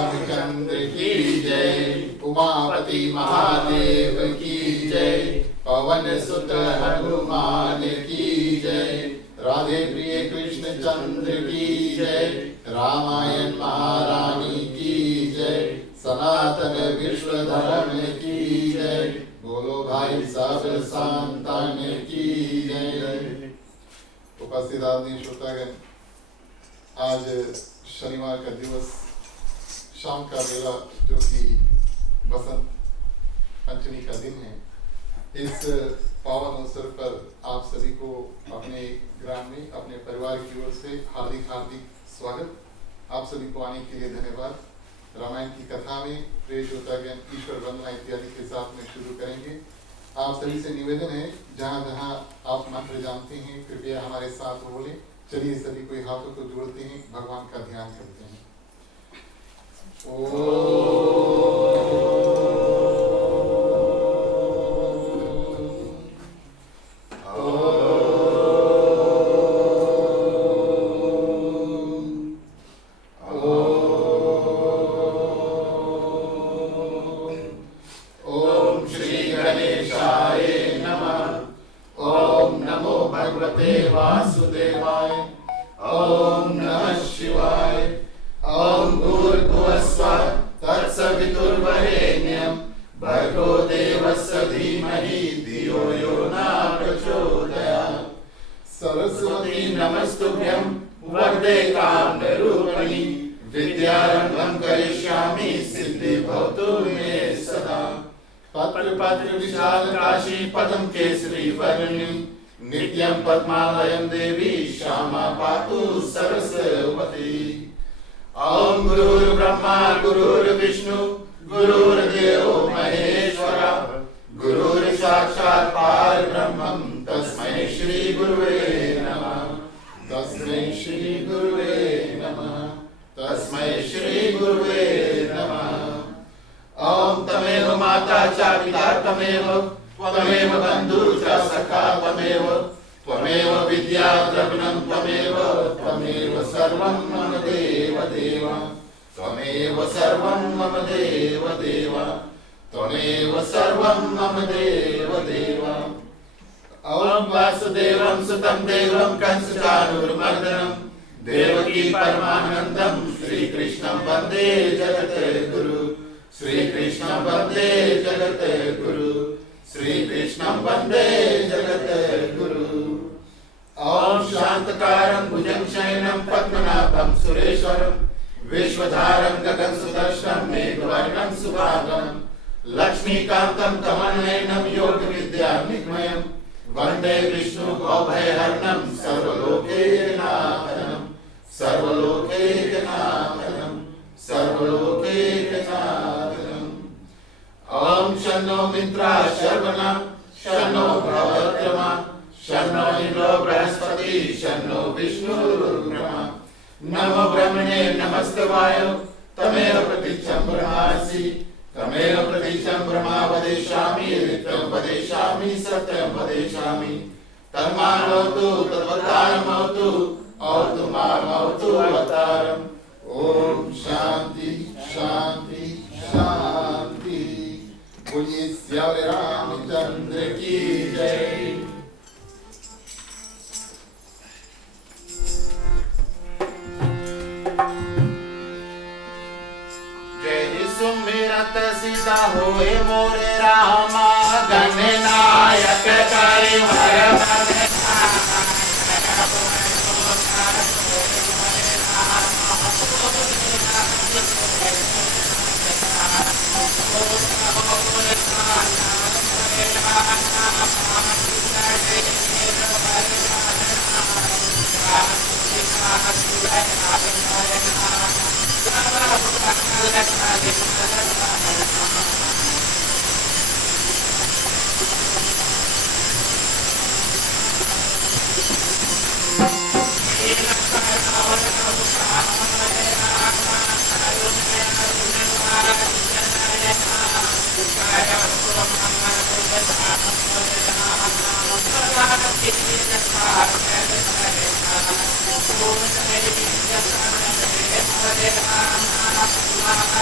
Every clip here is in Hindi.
रामचंद्र की जय, उमापति महादेव की जय, पवन सुत हनुमान की जय, राधे प्रिय कृष्ण चंद्र की जय, रामायण महारानी की जय, सनातन विश्व धर्म की जय, बोलो भाई सब संतान की जय। उपस्थित आदरणीय श्रोतागण, आज शनिवार का दिवस, शाम का वेला, जो कि बसंत पंचमी का दिन है, इस पावन अवसर पर आप सभी को अपने ग्राम में अपने परिवार की ओर से हार्दिक हार्दिक स्वागत। आप सभी को आने के लिए धन्यवाद। रामायण की कथा में प्रिय श्रोतागण ईश्वर वंदना इत्यादि के साथ में शुरू करेंगे। आप सभी से निवेदन है, जहाँ जहाँ आप मंत्र जानते हैं कृपया हमारे साथ बोले। चलिए सभी कोई हाथों को जोड़ते हैं, भगवान का ध्यान करते हैं। ओम श्री गणेशाय नमः। ओम नमो भगवते वासुदेवाय। ओम नमः शिवाय। ओम भूर्भुवस्सुः तत्सवितुर्वरेण्यं भर्गो देवस्य धीमहि धियो यो न प्रचोदयात्। सरस्वती नमस्तुभ्यं वरदे कामरूपिणि विद्यारम्भं करिष्यामि सिद्धि भवतु मे सदा। पत्र पत्र विशालकाशी पदं केसरी वर्णि नित्यं पद्मालयं देवी श्यामा पातु सरस्वती। ओम गुरुर्ब्रह्मा गुरुर्विष्णु गुरुर्देवो महेश्वरा गुरुर्साक्षात् परब्रह्मं तस्मै श्री गुरुवे नमः। तस्मै श्री गुरुवे नमः। तस्मै श्री गुरुवे नमः। ओम तमेव माता च पिता त्वमेव बन्धु च सखा त्वमेव विद्या द्रविणं त्वमेव सर्वं मम देव देव। त्वमेव सर्वं मम देव देव। त्वमेव सर्वं मम देव देव। ओम वासुदेवं सुतं देवं कंसचाणूरमर्दनं देवकी परमानन्दं श्रीकृष्णं वन्दे जगद्गुरु। श्रीकृष्णं वन्दे जगद्गुरु। श्रीकृष्णं वन्दे जगद्गुरु। ओम शांतकारं भुजगशयनं पद्मनाभं सुरेश्वरं विश्वधारं गगनसदृशं मेघवर्णं शुभांगं लक्ष्मीकान्तं कमलनयनं योगविद्यानिलयं वन्दे विष्णु भवभयहरणं सर्वलोकैकनाथं। सर्वलोकैकनाथं। सर्वलोकैकनाथं। ओम शन्नो मित्राः शर्वणः शन्नो भवत्रमा शन्नो इंद्रो बृहस्पति शन्नो विष्णुरुग्रमा। नमो ब्रह्मणे नमस्ते वायो तमेव प्रतीक्षं ब्रह्मासि तमेव प्रतीक्षं ब्रह्मा वदिष्यामि नित्यं वदिष्यामि सत्यं वदिष्यामि। तन्मानोतु तद्वतारमोतु औतु मामौतु अवतारम्। ओम शांति शांति शांति। बोलिए श्याम रामचंद्र की जय। जय सुमिरत सीता होए मोरे रामा गणनायक करे Om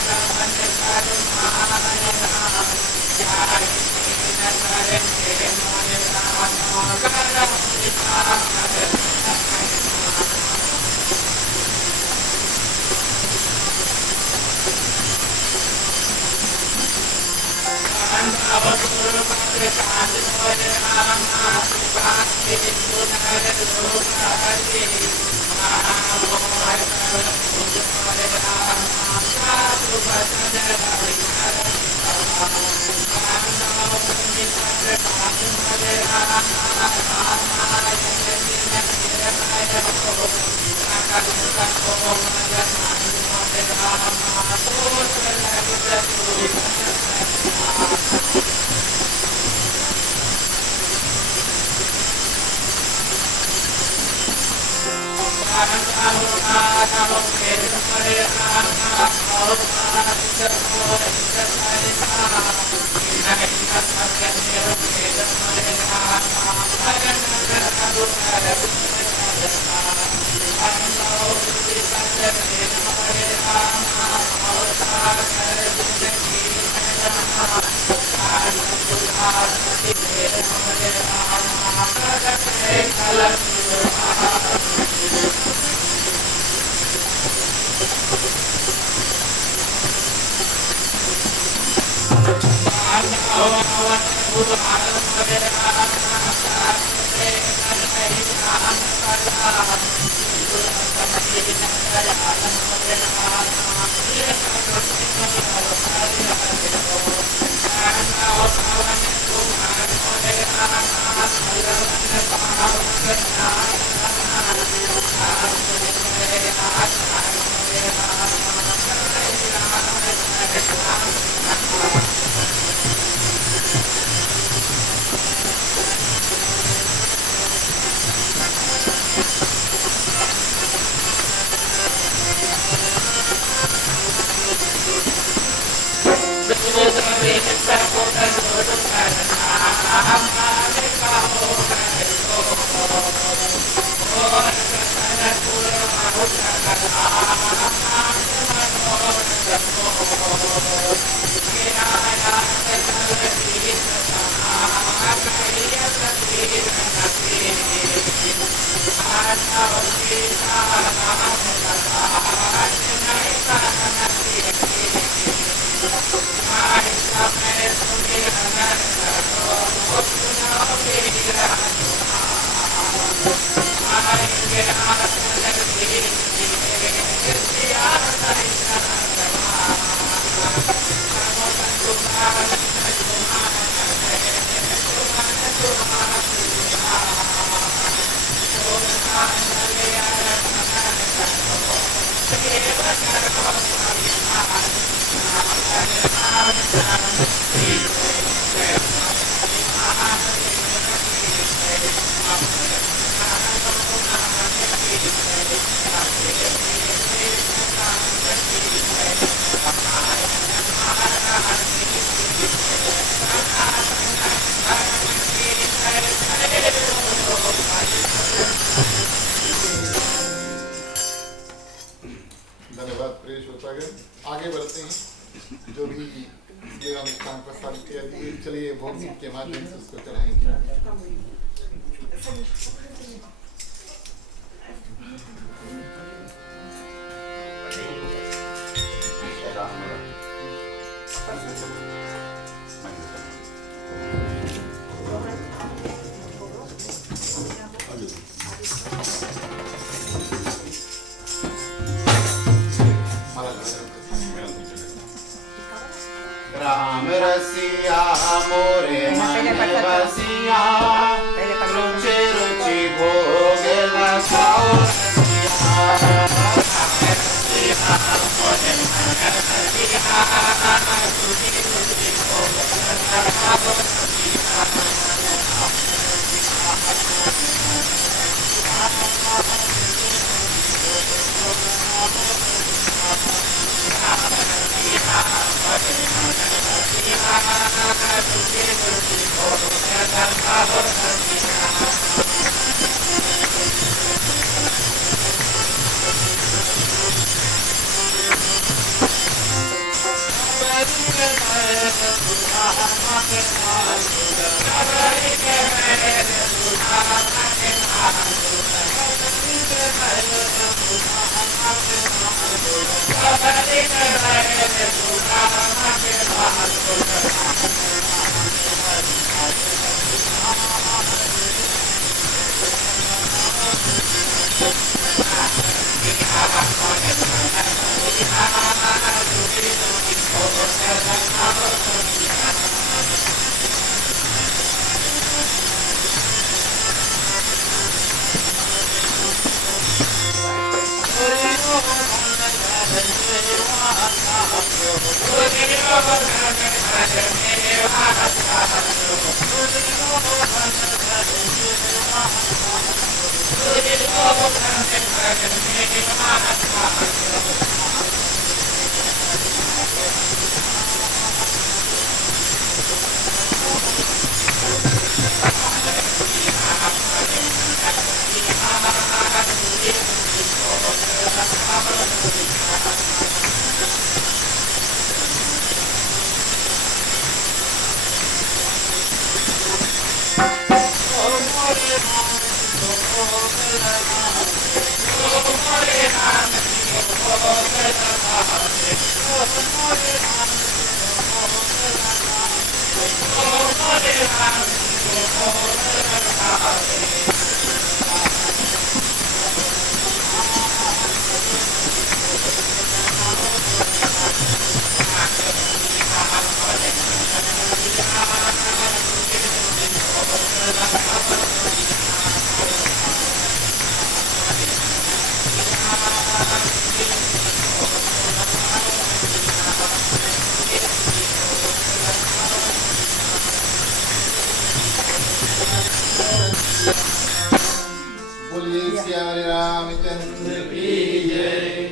धन्यवाद प्रिय श्रोतागण। आगे बढ़ते हैं, जो भी सेवा अनुष्ठान प्रसारित किया गया, चलिए भोग के माध्यम से उसको चढ़ाएंगे। राम रसिया मोरे मन बसिया, रुचि रुचि भोग लगाओ रसिया। मोरे मन बसिया, रुचि रुचि भोग लगाओ रसिया। बोलिए श्याम रामचंद्र की जय।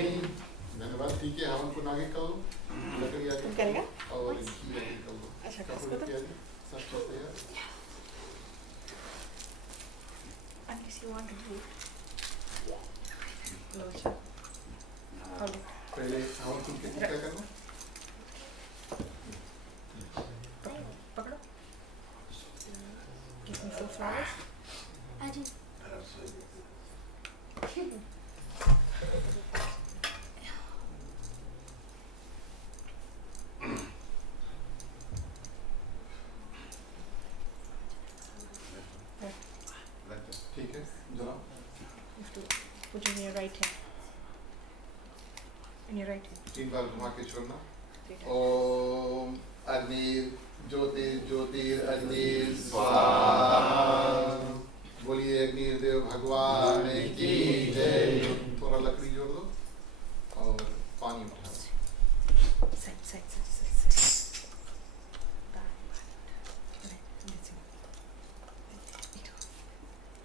धन्यवाद। ठीक है, हवन को आगे करो, लकड़ी आगे करेगा और घी आगे करो। अच्छा, कपूर इसको तो- के आगे सब चीज़ तैयार। Unless you want to do lotion. पहले हवन कुंड के क्या करना? पकड़ो। Give me 4 flowers. ठीक है, जरा You have to put in your right hand. In your right hand. 3 बार घुमा के छोड़ना। 3 times. ओम अग्नि ज्योतिर अग्नि स्वाहा। बोलिए अग्निदेव भगवान की जय। थोड़ा लकड़ी जोड़ दो और पानी उठाओ। Side.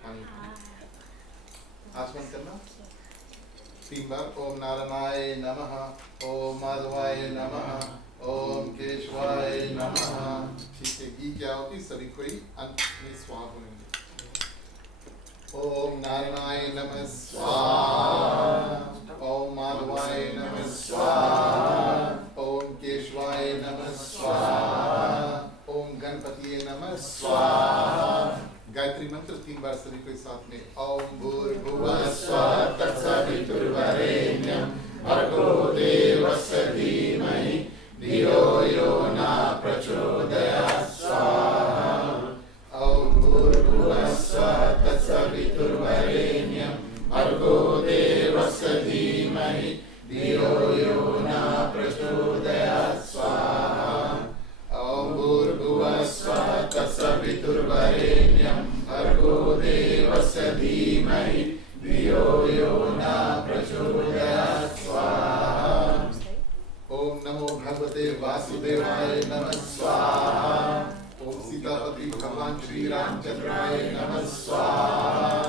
पानी आसमान करना 3 बार। ओम नारायणाय नमः, ओम माधवाय नमः, ओम केशवाय नमः। ठीक है, घी क्या होती सभी कोई अंत में स्वाहा बोलेंगे। ओम नारायणाय नमः स्वाहा, ओम माधवाय नमः स्वाहा, ओम केशवाय नमः स्वाहा, ओम गणपतिये नमः स्वाहा। गायत्री मंत्र 3 बार सभी के साथ में। ओम भूर्भुवः स्वः तत्सवितुर्वरेण्यं भर्गो देवस्य धीमहि धियो यो न प्रचोदयात् स्वाहा। ओम भूर्भुवः स्वः तत्सवितुर्वरेण्यं भर्गो देवस्य धीमहि धियो यो न प्रचोदयात् स्वाहा। ओम भूर्भुवः स्वः तत्सवितुर्वरेण्यं भर्गो देवस्य धीमहि धियो यो न प्रचोदयात् स्वाहा। ओम नमो भगवते वासुदेवाय नमः स्वाहा। ओम सीतापति भगवान श्री रामचंद्राय नमः स्वाहा।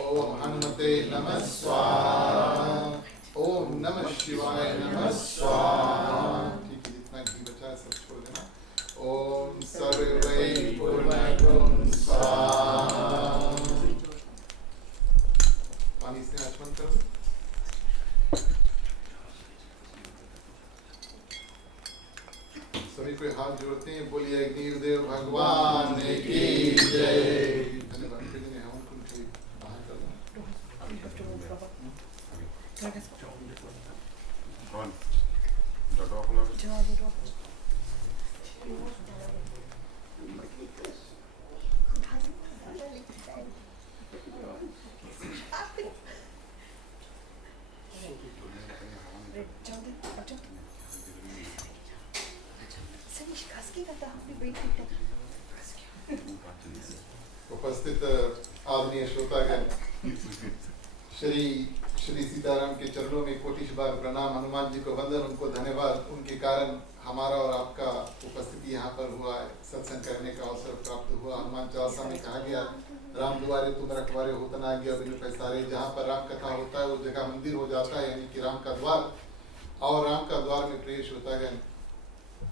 ओम हनुमते नमः स्वाहा। ओम नमः शिवाय नमः स्वाहा। ठीक है, जितना घी बचा है सब छोड़ देना। ओम सर्वे पूर्णं स्वाहा। पानी से आचमन कर दो। सभी कोई हाथ जोड़ते हैं, बोलिए अग्निदेव भगवान की जय। धन्यवाद। बाहर कर दो। You have to move Robert. Let us go. कौन डॉक्टर को लगा Draw the door. उपस्थित आदरणीय श्रोतागण, श्री सीताराम के चरणों में कोटिश बार प्रणाम। हनुमान जी को वंदन, उनको धन्यवाद। उनके कारण हमारा और आपका उपस्थिति यहाँ पर हुआ है, सत्संग करने का अवसर प्राप्त हुआ। हनुमान चालीसा में कहा गया, राम द्वारे तुम रखवारे होता ना गया बिनु पैसारे। जहाँ पर राम कथा होता है वो जगह मंदिर हो जाता है, यानी कि राम का द्वार। और राम का द्वार में प्रिय श्रोतागण,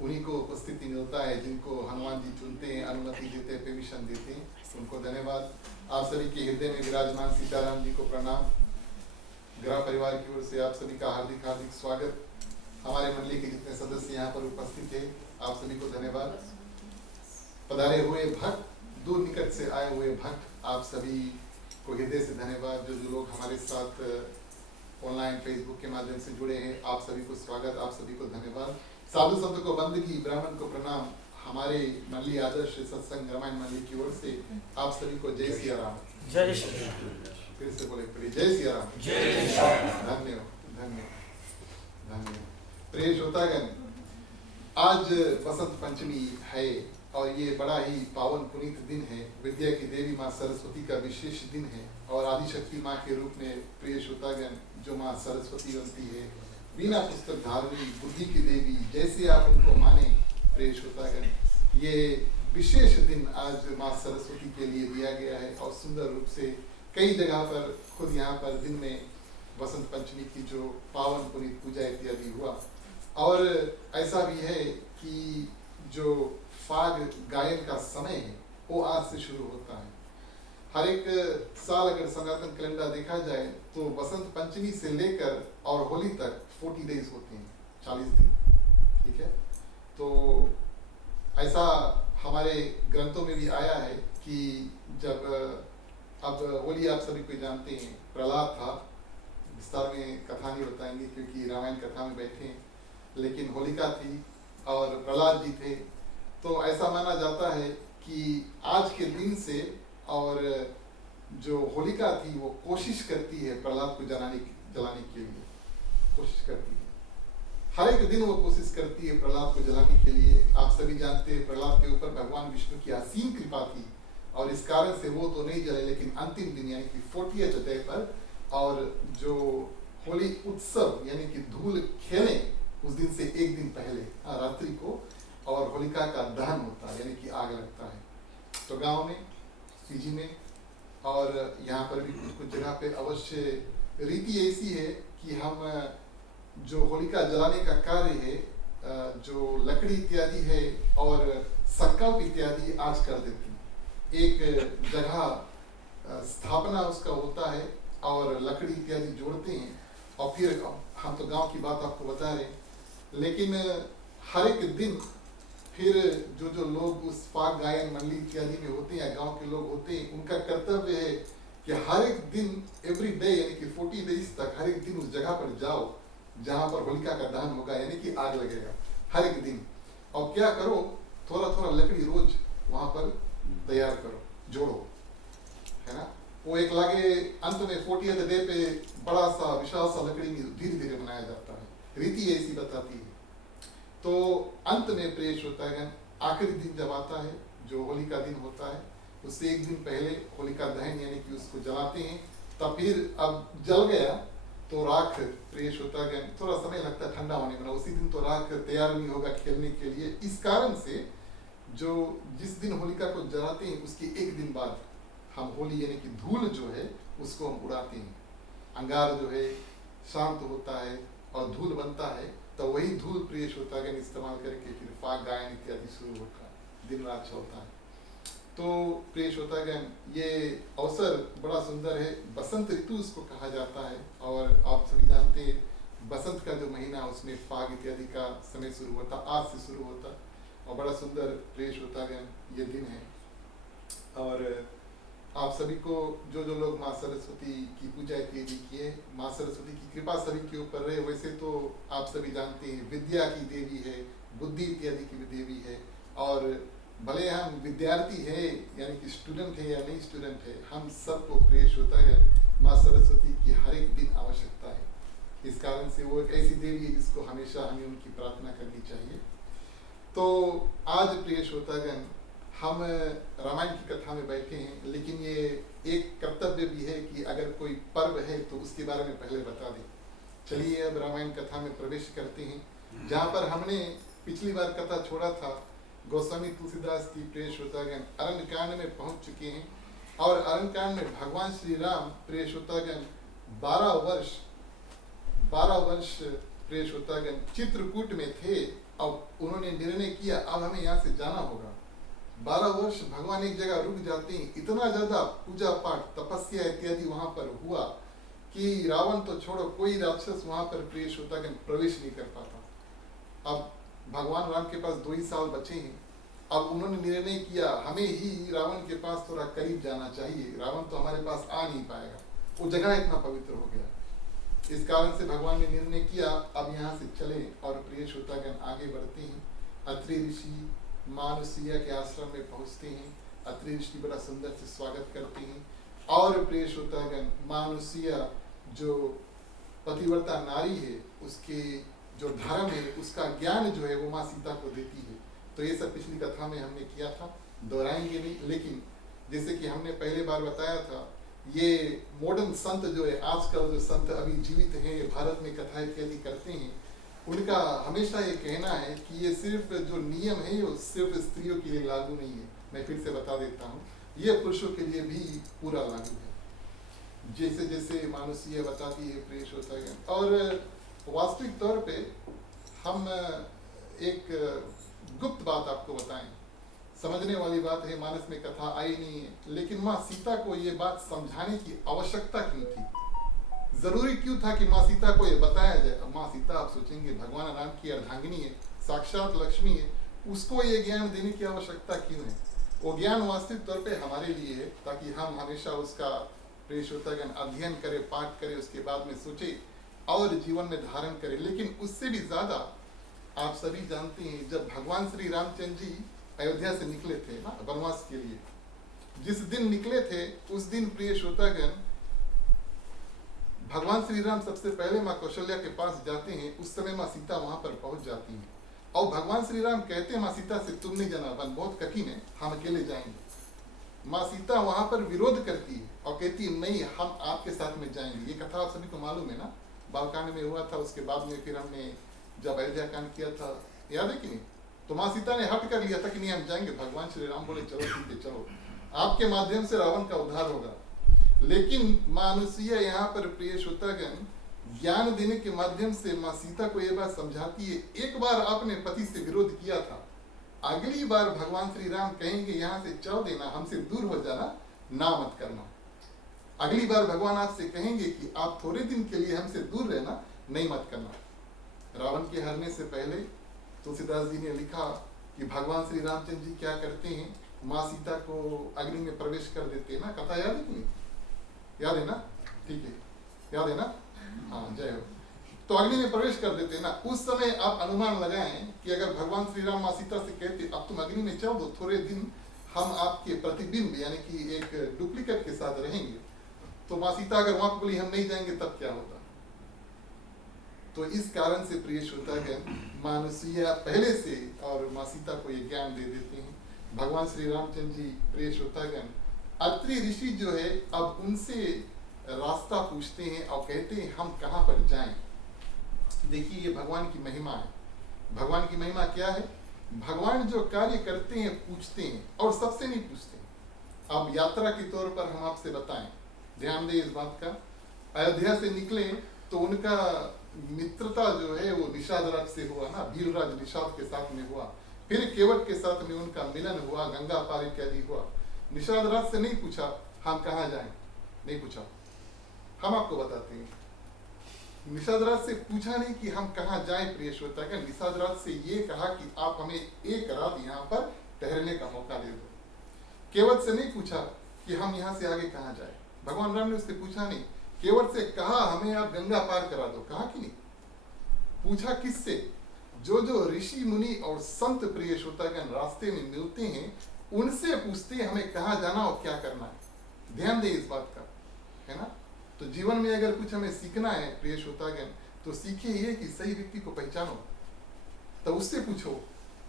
उन्हीं को उपस्थिति मिलता है जिनको हनुमान जी चुनते हैं, अनुमति देते हैं, परमिशन देते हैं। उनको धन्यवाद। आप सभी के हृदय में विराजमान सीताराम जी को प्रणाम। ग्रह परिवार की ओर से आप सभी का हार्दिक हार्दिक स्वागत। हमारे मंडली के जितने सदस्य यहाँ पर उपस्थित हैं, आप सभी को धन्यवाद। पधारे हुए भक्त, दूर निकट से आए हुए भक्त, आप सभी को हृदय से धन्यवाद। जो लोग हमारे साथ ऑनलाइन फेसबुक के माध्यम से जुड़े हैं, आप सभी को स्वागत, आप सभी को धन्यवाद। साधु संत को बंदगी, ब्राह्मण को प्रणाम। हमारे मंडली आदर्श सत्संग रामायण मंडली की ओर से आप सभी को जय सिया राम। जय श्री राम। फिर से बोले पड़े, जय सिया राम। जय श्री राम। धन्य धन्य धन्य। प्रिय श्रोतागण, आज बसंत पंचमी है और ये बड़ा ही पावन पुनीत दिन है। विद्या की देवी माँ सरस्वती का विशेष दिन है और आदिशक्ति माँ के रूप में प्रिय श्रोतागण जो माँ सरस्वती बनती है, बिना पुस्तक धारणी, बुद्धि की देवी, जैसे आप उनको माने प्रिय श्रोतागण, ये विशेष दिन आज माँ सरस्वती के लिए दिया गया है। और सुंदर रूप से कई जगह पर खुद यहाँ पर दिन में बसंत पंचमी की जो पावन पुनीत पूजा इत्यादि हुआ। और ऐसा भी है कि जो फाग गायन का समय है वो आज से शुरू होता है। हर एक साल अगर सनातन कैलेंडर देखा जाए तो बसंत पंचमी से लेकर और होली तक 40 डेज होते हैं, 40 दिन। ठीक है, तो ऐसा हमारे ग्रंथों में भी आया है कि जब अब होली आप सभी को जानते हैं, प्रहलाद था। विस्तार में कथा नहीं बताएंगे क्योंकि रामायण कथा में बैठे हैं, लेकिन होलिका थी और प्रहलाद जी थे। तो ऐसा माना जाता है कि आज के दिन से और जो होलिका थी वो कोशिश करती है प्रहलाद को जलाने के लिए, कोशिश करती है। हर एक दिन वो कोशिश करती है प्रहलाद को जलाने के लिए। आप सभी जानते हैं प्रहलाद के ऊपर भगवान विष्णु की असीम कृपा थी और इस कारण से वो तो नहीं जले, लेकिन अंतिम दिन यानी कि 40वें डे पर और जो होली उत्सव यानी कि धूल खेले उस दिन से एक दिन पहले रात्रि को और होलिका का दहन होता है, यानी कि आग लगता है। तो गांव में, पीजी में और यहाँ पर भी कुछ जगह पे अवश्य रीति ऐसी है कि हम जो होलिका जलाने का कार्य है, जो लकड़ी इत्यादि है और संकल्प इत्यादि आज कर देते हैं। एक जगह स्थापना उसका होता है और लकड़ी इत्यादि जोड़ते हैं और फिर हम तो गांव की बात आपको बता रहे हैं, लेकिन हर एक दिन फिर जो लोग उस फाग गायन मंडली इत्यादि में होते हैं या गांव के लोग होते हैं, उनका कर्तव्य है कि हर एक दिन एवरी डे यानी कि 40 डेज तक हर एक दिन उस जगह पर जाओ जहां पर होलिका का दहन होगा, यानी कि आग लगेगा हर एक दिन। और क्या करो, थोड़ा थोड़ा लकड़ी रोज वहां पर तैयार करो, जोड़ो, है ना। वो एक लागे अंत में 40th डे पे बड़ा सा विशाल सा लकड़ी में धीरे धीरे बनाया जाता है, रीति ऐसी बताती है। तो अंत में प्रिय श्रोतागण, आखिरी दिन जब आता है जो होली का दिन होता है, उससे एक दिन पहले होलिका दहन यानी कि उसको जलाते हैं। तब फिर अब जल गया तो राख, प्रिय श्रोतागण, थोड़ा समय लगता है ठंडा होने में, उसी दिन तो राख तैयार नहीं होगा खेलने के लिए। इस कारण से जो जिस दिन होलिका को जलाते हैं उसके एक दिन बाद हम होली यानी कि धूल जो है उसको हम उड़ाते हैं। अंगार जो है शांत होता है और धूल बनता है, तो वही धूल प्रिय श्रोतागण इस्तेमाल करके फिर फाग गायन इत्यादि शुरू होता है, दिन रात चलता है। तो प्रिय श्रोतागण, ये अवसर बड़ा सुंदर है। बसंत ऋतु इसको कहा जाता है और आप सभी जानते हैं बसंत का जो महीना उसमें फाग इत्यादि का समय शुरू होता, आज से शुरू होता। और बड़ा सुंदर प्रिय श्रोतागण ये दिन है। और आप सभी को जो जो लोग माँ सरस्वती की पूजा इत्यादि किए, माँ सरस्वती की कृपा सभी के ऊपर रहे। वैसे तो आप सभी जानते हैं विद्या की देवी है, बुद्धि इत्यादि की देवी है। और भले हम विद्यार्थी है यानी कि स्टूडेंट है या नहीं स्टूडेंट है, हम सबको प्रिय श्रोतागण माँ सरस्वती की हर एक दिन आवश्यकता है। इस कारण से वो एक ऐसी देवी है जिसको हमेशा हमें उनकी प्रार्थना करनी चाहिए। तो आज प्रिय श्रोतागण हम रामायण की कथा में बैठे हैं, लेकिन ये एक कर्तव्य भी है कि अगर कोई पर्व है तो उसके बारे में पहले बता दें। चलिए अब रामायण कथा में प्रवेश करते हैं, जहाँ पर हमने पिछली बार कथा छोड़ा था। गोस्वामी तुलसीदास की प्रिय श्रोतागण अरण्य कांड में पहुंच चुके हैं। और अरण्य कांड में भगवान श्री राम प्रिय श्रोतागण 12 वर्ष प्रिय श्रोतागण चित्रकूट में थे। अब उन्होंने निर्णय किया अब हमें यहाँ से जाना होगा। 12 वर्ष भगवान एक जगह रुक जाते हैं। इतना ज्यादा पूजा पाठ तपस्या इत्यादि वहां पर हुआ कि रावण तो छोड़ो कोई राक्षस वहां पर प्रिय श्रोतागण प्रवेश नहीं कर पाता। अब भगवान राम के पास 2 ही साल बचे हैं। अब उन्होंने निर्णय किया हमें ही रावण के पास थोड़ा करीब जाना चाहिए, रावण तो हमारे पास आ नहीं पाएगा, वो जगह इतना पवित्र हो गया। इस कारण से भगवान ने निर्णय किया अब यहाँ से चले। और प्रिय श्रोतागण आगे बढ़ते हैं। अत्रि ऋषि मानुषिया के आश्रम में पहुंचते हैं। अत्रि ऋषि बड़ा सुंदर से स्वागत करते हैं। और प्रिय श्रोतागण मानुषिया जो पतिव्रता नारी है, उसके जो धर्म है उसका ज्ञान जो है वो माँ सीता को देती है। तो ये सब पिछली कथा में हमने किया था, दोहराएंगे नहीं। लेकिन जैसे कि हमने पहले बार बताया था, ये मॉडर्न संत जो है, आजकल जो संत अभी जीवित हैं, भारत में कथा इत्यादि करते हैं, उनका हमेशा ये कहना है कि ये सिर्फ जो नियम है वो सिर्फ स्त्रियों के लिए लागू नहीं है। मैं फिर से बता देता हूँ, ये पुरुषों के लिए भी पूरा लागू है, जैसे जैसे मानुषीय बताती है प्रिय श्रोतागण। और वास्तविक तौर पे हम एक गुप्त बात आपको बताएं, समझने वाली बात है, मानस में कथा आई नहीं है, लेकिन माँ सीता को ये बात समझाने की आवश्यकता क्यों थी, जरूरी क्यों था कि माँ सीता को ये बताया जाए। अब माँ सीता आप सोचेंगे भगवान राम की अर्धांगिनी है, साक्षात लक्ष्मी है, उसको ये ज्ञान देने की आवश्यकता क्यों है। वो ज्ञान वास्तविक तौर पे हमारे लिए है, ताकि हम हमेशा उसका प्रिय श्रोतागण अध्ययन करें, पाठ करें, उसके बाद में सोचे और जीवन में धारण करें। लेकिन उससे भी ज्यादा आप सभी जानते हैं, जब भगवान श्री रामचंद्र जी अयोध्या से निकले थे ना वनवास के लिए, जिस दिन निकले थे उस दिन प्रिय श्रोतागण भगवान श्री राम सबसे पहले माँ कौशल्या के पास जाते हैं। उस समय माँ सीता वहां पर पहुंच जाती हैं और भगवान श्री राम कहते हैं माँ सीता से, तुम नहीं जाना, वन बहुत कठिन है, हम अकेले जाएंगे। माँ सीता वहां पर विरोध करती है और कहती है नहीं, हम आपके साथ में जाएंगे। ये कथा आप सभी को मालूम है ना, बालकांड में हुआ था। उसके बाद में फिर हमने जब अयोध्या कांड किया था, याद है कि नहीं, तो माँ सीता ने हट कर लिया था कि नहीं हम जाएंगे। भगवान श्री राम बोले चलो ठीक है, चलो, आपके माध्यम से रावण का उद्धार होगा। लेकिन मानुषीय यहाँ पर प्रिय श्रोतागण ज्ञान देने के माध्यम से माँ सीता को यह बात समझाती है, एक बार आपने पति से विरोध किया था, अगली बार भगवान श्री राम कहेंगे यहाँ से चल देना, हमसे दूर हो जाना, ना मत करना। अगली बार भगवान आपसे कहेंगे कि आप थोड़े दिन के लिए हमसे दूर रहना, नहीं मत करना। रावण के हरने से पहले तुलसीदास जी ने लिखा कि भगवान श्री रामचंद्र जी क्या करते हैं, माँ सीता को अग्नि में प्रवेश कर देते हैं ना, कथा याद है कि नहीं, याद है ना, ठीक है, याद है ना, हाँ जय हो। तो अग्नि में प्रवेश कर देते हैं ना। उस समय आप अनुमान लगाएं कि अगर भगवान श्री राम माँ सीता से कहते अब तुम अग्नि में चल दो, थोड़े दिन हम आपके प्रतिबिंब यानी कि एक डुप्लीकेट के साथ रहेंगे, तो माँ सीता अगर वहां बोली हम नहीं जाएंगे तब क्या होता। तो इस कारण से प्रिय श्रोतागण मानुषीया पहले से और माँ सीता को ये ज्ञान दे देते हैं। भगवान श्री रामचंद्र जी प्रिय श्रोतागण अत्रि ऋषि जो है अब उनसे रास्ता पूछते हैं और कहते हैं हम कहाँ पर जाएं। देखिए ये भगवान की महिमा है। भगवान की महिमा क्या है, भगवान जो कार्य करते हैं पूछते हैं और सबसे नहीं पूछते। अब यात्रा के तौर पर हम आपसे बताएं, ध्यान दें इस बात का। अयोध्या से निकले तो उनका मित्रता जो है वो निषाद राज से हुआ ना, भीलराज निषाद के साथ में हुआ, फिर केवट के साथ में उनका मिलन हुआ, गंगा पार इत्यादि हुआ। निषाद राज से नहीं पूछा हम कहाँ जाएं, नहीं पूछा, हम आपको बताते हैं। निषाद से पूछा नहीं कि हम कहाँ जाएं प्रिय श्रोतागण, निषाद से ये कहा कि आप हमें एक रात यहाँ पर ठहरने का मौका दे दो। केवट से नहीं पूछा कि हम यहाँ से आगे कहाँ जाएं, भगवान राम ने उससे पूछा नहीं। केवट से कहा हमें आप गंगा पार करा दो, कहा कि नहीं। पूछा किससे? जो ऋषि मुनि और संत प्रिय श्रोतागण रास्ते में मिलते हैं उनसे पूछते हैं हमें कहाँ जाना और क्या करना है। ध्यान दे इस बात का, है ना। तो जीवन में अगर कुछ हमें सीखना है प्रिय श्रोतागण तो सीखिए ये कि सही व्यक्ति को पहचानो, तो उससे पूछो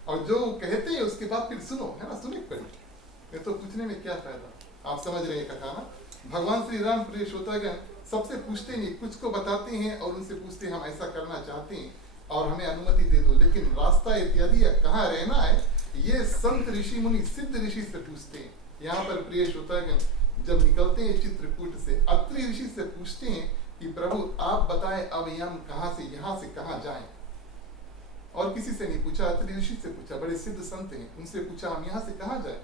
और जो कहते हैं उसके बाद फिर सुनो, है ना। सुने पड़ी तो पूछने में क्या फायदा। आप समझ रहे हैं कथा ना। भगवान श्री राम प्रिय श्रोतागण सबसे पूछते नहीं, कुछ को बताते हैं और उनसे पूछते हैं हम ऐसा करना चाहते हैं और हमें अनुमति दे दो, लेकिन रास्ता इत्यादि कहाँ रहना है ये संत ऋषि मुनि सिद्ध ऋषि से पूछते हैं। यहाँ पर प्रिय श्रोतागण जब निकलते हैं चित्रकूट से अत्रि ऋषि से पूछते हैं कि प्रभु आप बताएं अब हम कहाँ से यहाँ से कहाँ जाएं। और किसी से नहीं पूछा, अत्रि ऋषि से पूछा, बड़े सिद्ध संत हैं उनसे पूछा हम यहाँ से कहाँ जाएं।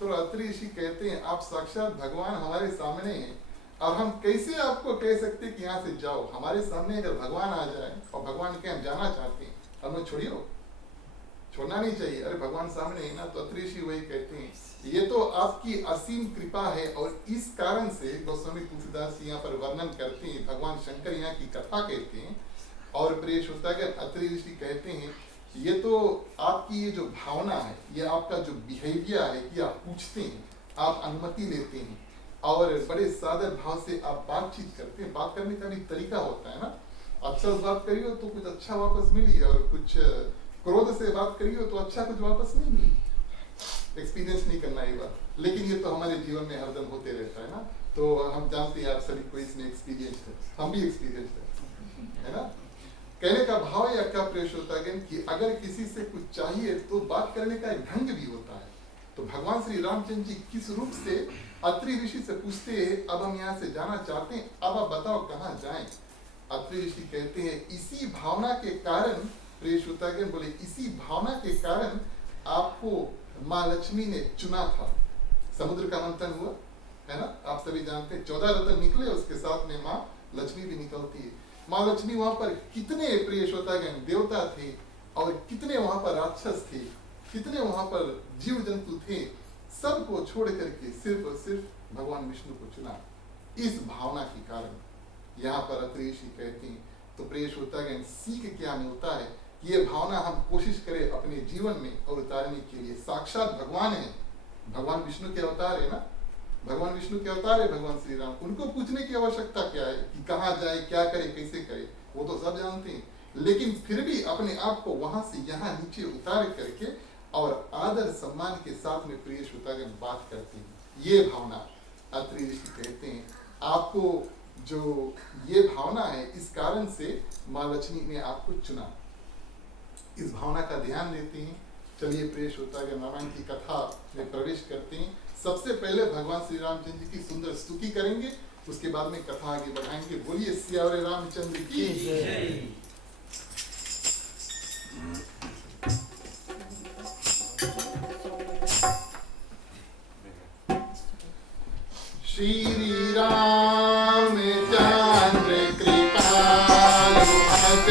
तो अत्रि ऋषि कहते हैं आप साक्षात भगवान हमारे सामने हैं और हम कैसे आपको कह सकते कि यहाँ से जाओ। हमारे सामने अगर भगवान आ जाए और भगवान के हम जाना चाहते हैं, हमें छोड़ियो, छोड़ना नहीं चाहिए। अरे भगवान सामने है ना। तो अत्रि ऋषि वही कहते हैं ये तो आपकी असीम कृपा है और इस कारण से गोस्वामी तुलसीदास यहाँ पर वर्णन करते हैं, भगवान शंकर यहाँ की कथा कहते हैं। और प्रिय श्रोतागण अत्रि ऋषि कहते हैं ये तो आपकी ये जो भावना है, ये आपका जो बिहेवियर है कि आप पूछते हैं, आप अनुमति लेते हैं और बड़े सादर भाव से आप बातचीत करते हैं। बात करने का भी तरीका होता है ना। अच्छा बात करियो तो कुछ अच्छा वापस मिली और कुछ क्रोध से बात करियो तो अच्छा कुछ वापस नहीं मिली। एक्सपीरियंस नहीं करना ये बात, लेकिन ये तो हमारे जीवन में हरदम होते रहता है ना। तो हम जानते हैं आप सभी को इसमें एक्सपीरियंस है, हम भी एक्सपीरियंस है ना। कहने का भाव या क्या प्रिय श्रोतागण कि अगर किसी से कुछ चाहिए तो बात करने का एक ढंग भी होता है। तो भगवान श्री रामचंद्र जी किस रूप से अत्रि ऋषि से पूछते हैं अब हम यहाँ से जाना चाहते हैं, अब आप बताओ कहाँ जाएं। अत्रि ऋषि कहते हैं इसी भावना के कारण प्रिय श्रोतागण बोले इसी भावना के कारण आपको माँ लक्ष्मी ने चुना था। समुद्र का मंथन हुआ है ना, आप सभी जानते हैं 14 रत्न निकले, उसके साथ में माँ लक्ष्मी भी निकलती है। माँ लक्ष्मी वहां पर कितने प्रिय श्रोतागण देवता थे और कितने वहां पर राक्षस थे, कितने वहां पर जीव जंतु थे, सबको छोड़ करके सिर्फ और सिर्फ भगवान विष्णु को चुना। इस भावना के कारण यहाँ पर अत्रि ऋषि कहते हैं। तो प्रिय श्रोतागण सीख क्या मिलता है कि ये भावना हम कोशिश करें अपने जीवन में और उतारने के लिए। साक्षात भगवान है, भगवान विष्णु के अवतार है ना, भगवान विष्णु के अवतार है भगवान श्री राम। उनको पूछने की आवश्यकता क्या है कि कहाँ जाए, क्या करे, कैसे करे, वो तो सब जानते हैं। लेकिन फिर भी अपने आप को वहां से यहाँ नीचे उतार करके और आदर सम्मान के साथ में प्रिय श्रोतागण बात करते हैं। ये भावना अत्रि ऋषि कहते हैं आपको जो ये भावना है इस कारण से माँ लक्ष्मी ने आपको चुना। इस भावना का ध्यान देते हैं। चलिए प्रिय श्रोतागण रामायण की कथा में प्रवेश करते हैं। सबसे पहले भगवान श्री रामचंद्र जी की सुंदर स्तुति करेंगे, उसके बाद में कथा आगे बढ़ाएंगे। बोलिए सियावर रामचंद्र की जय। श्री रामचंद्र कृपालु भक्त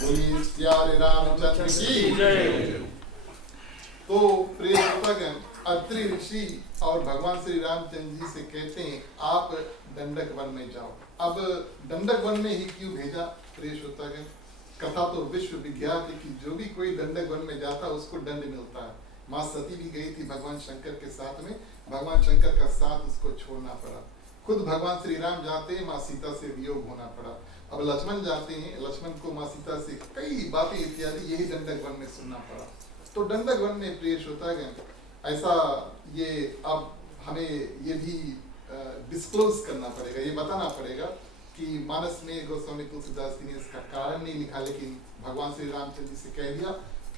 बोलिए प्यारे रामचंद्र की जय। तो प्रिय भक्तगण, अत्रि ऋषि और भगवान श्री रामचंद्र जी से कहते हैं आप दंडक वन में जाओ। अब दंडक वन में ही क्यों भेजा प्रिय श्रोतागण? कथा तो विश्व विख्यात है कि जो भी कोई दंडक वन में जाता है उसको दंड मिलता है। माँ सती भी गई थी भगवान शंकर के साथ में, भगवान शंकर का साथ उसको छोड़ना पड़ा। खुद भगवान श्री राम जाते हैं, माँ सीता से वियोग होना पड़ा। अब लक्ष्मण जाते हैं, लक्ष्मण को माँ सीता से कई बातें इत्यादि यही दंडक वन में सुनना पड़ा। तो दंडक वन में प्रिय श्रोतागण ऐसा ये अब हमें ये भी डिस्क्लोज करना पड़ेगा, ये बताना पड़ेगा कि मानस में गोस्वामी तुलसीदास जी ने इसका कारण नहीं लिखा, लेकिन भगवान श्री रामचंद्र जी से कह दिया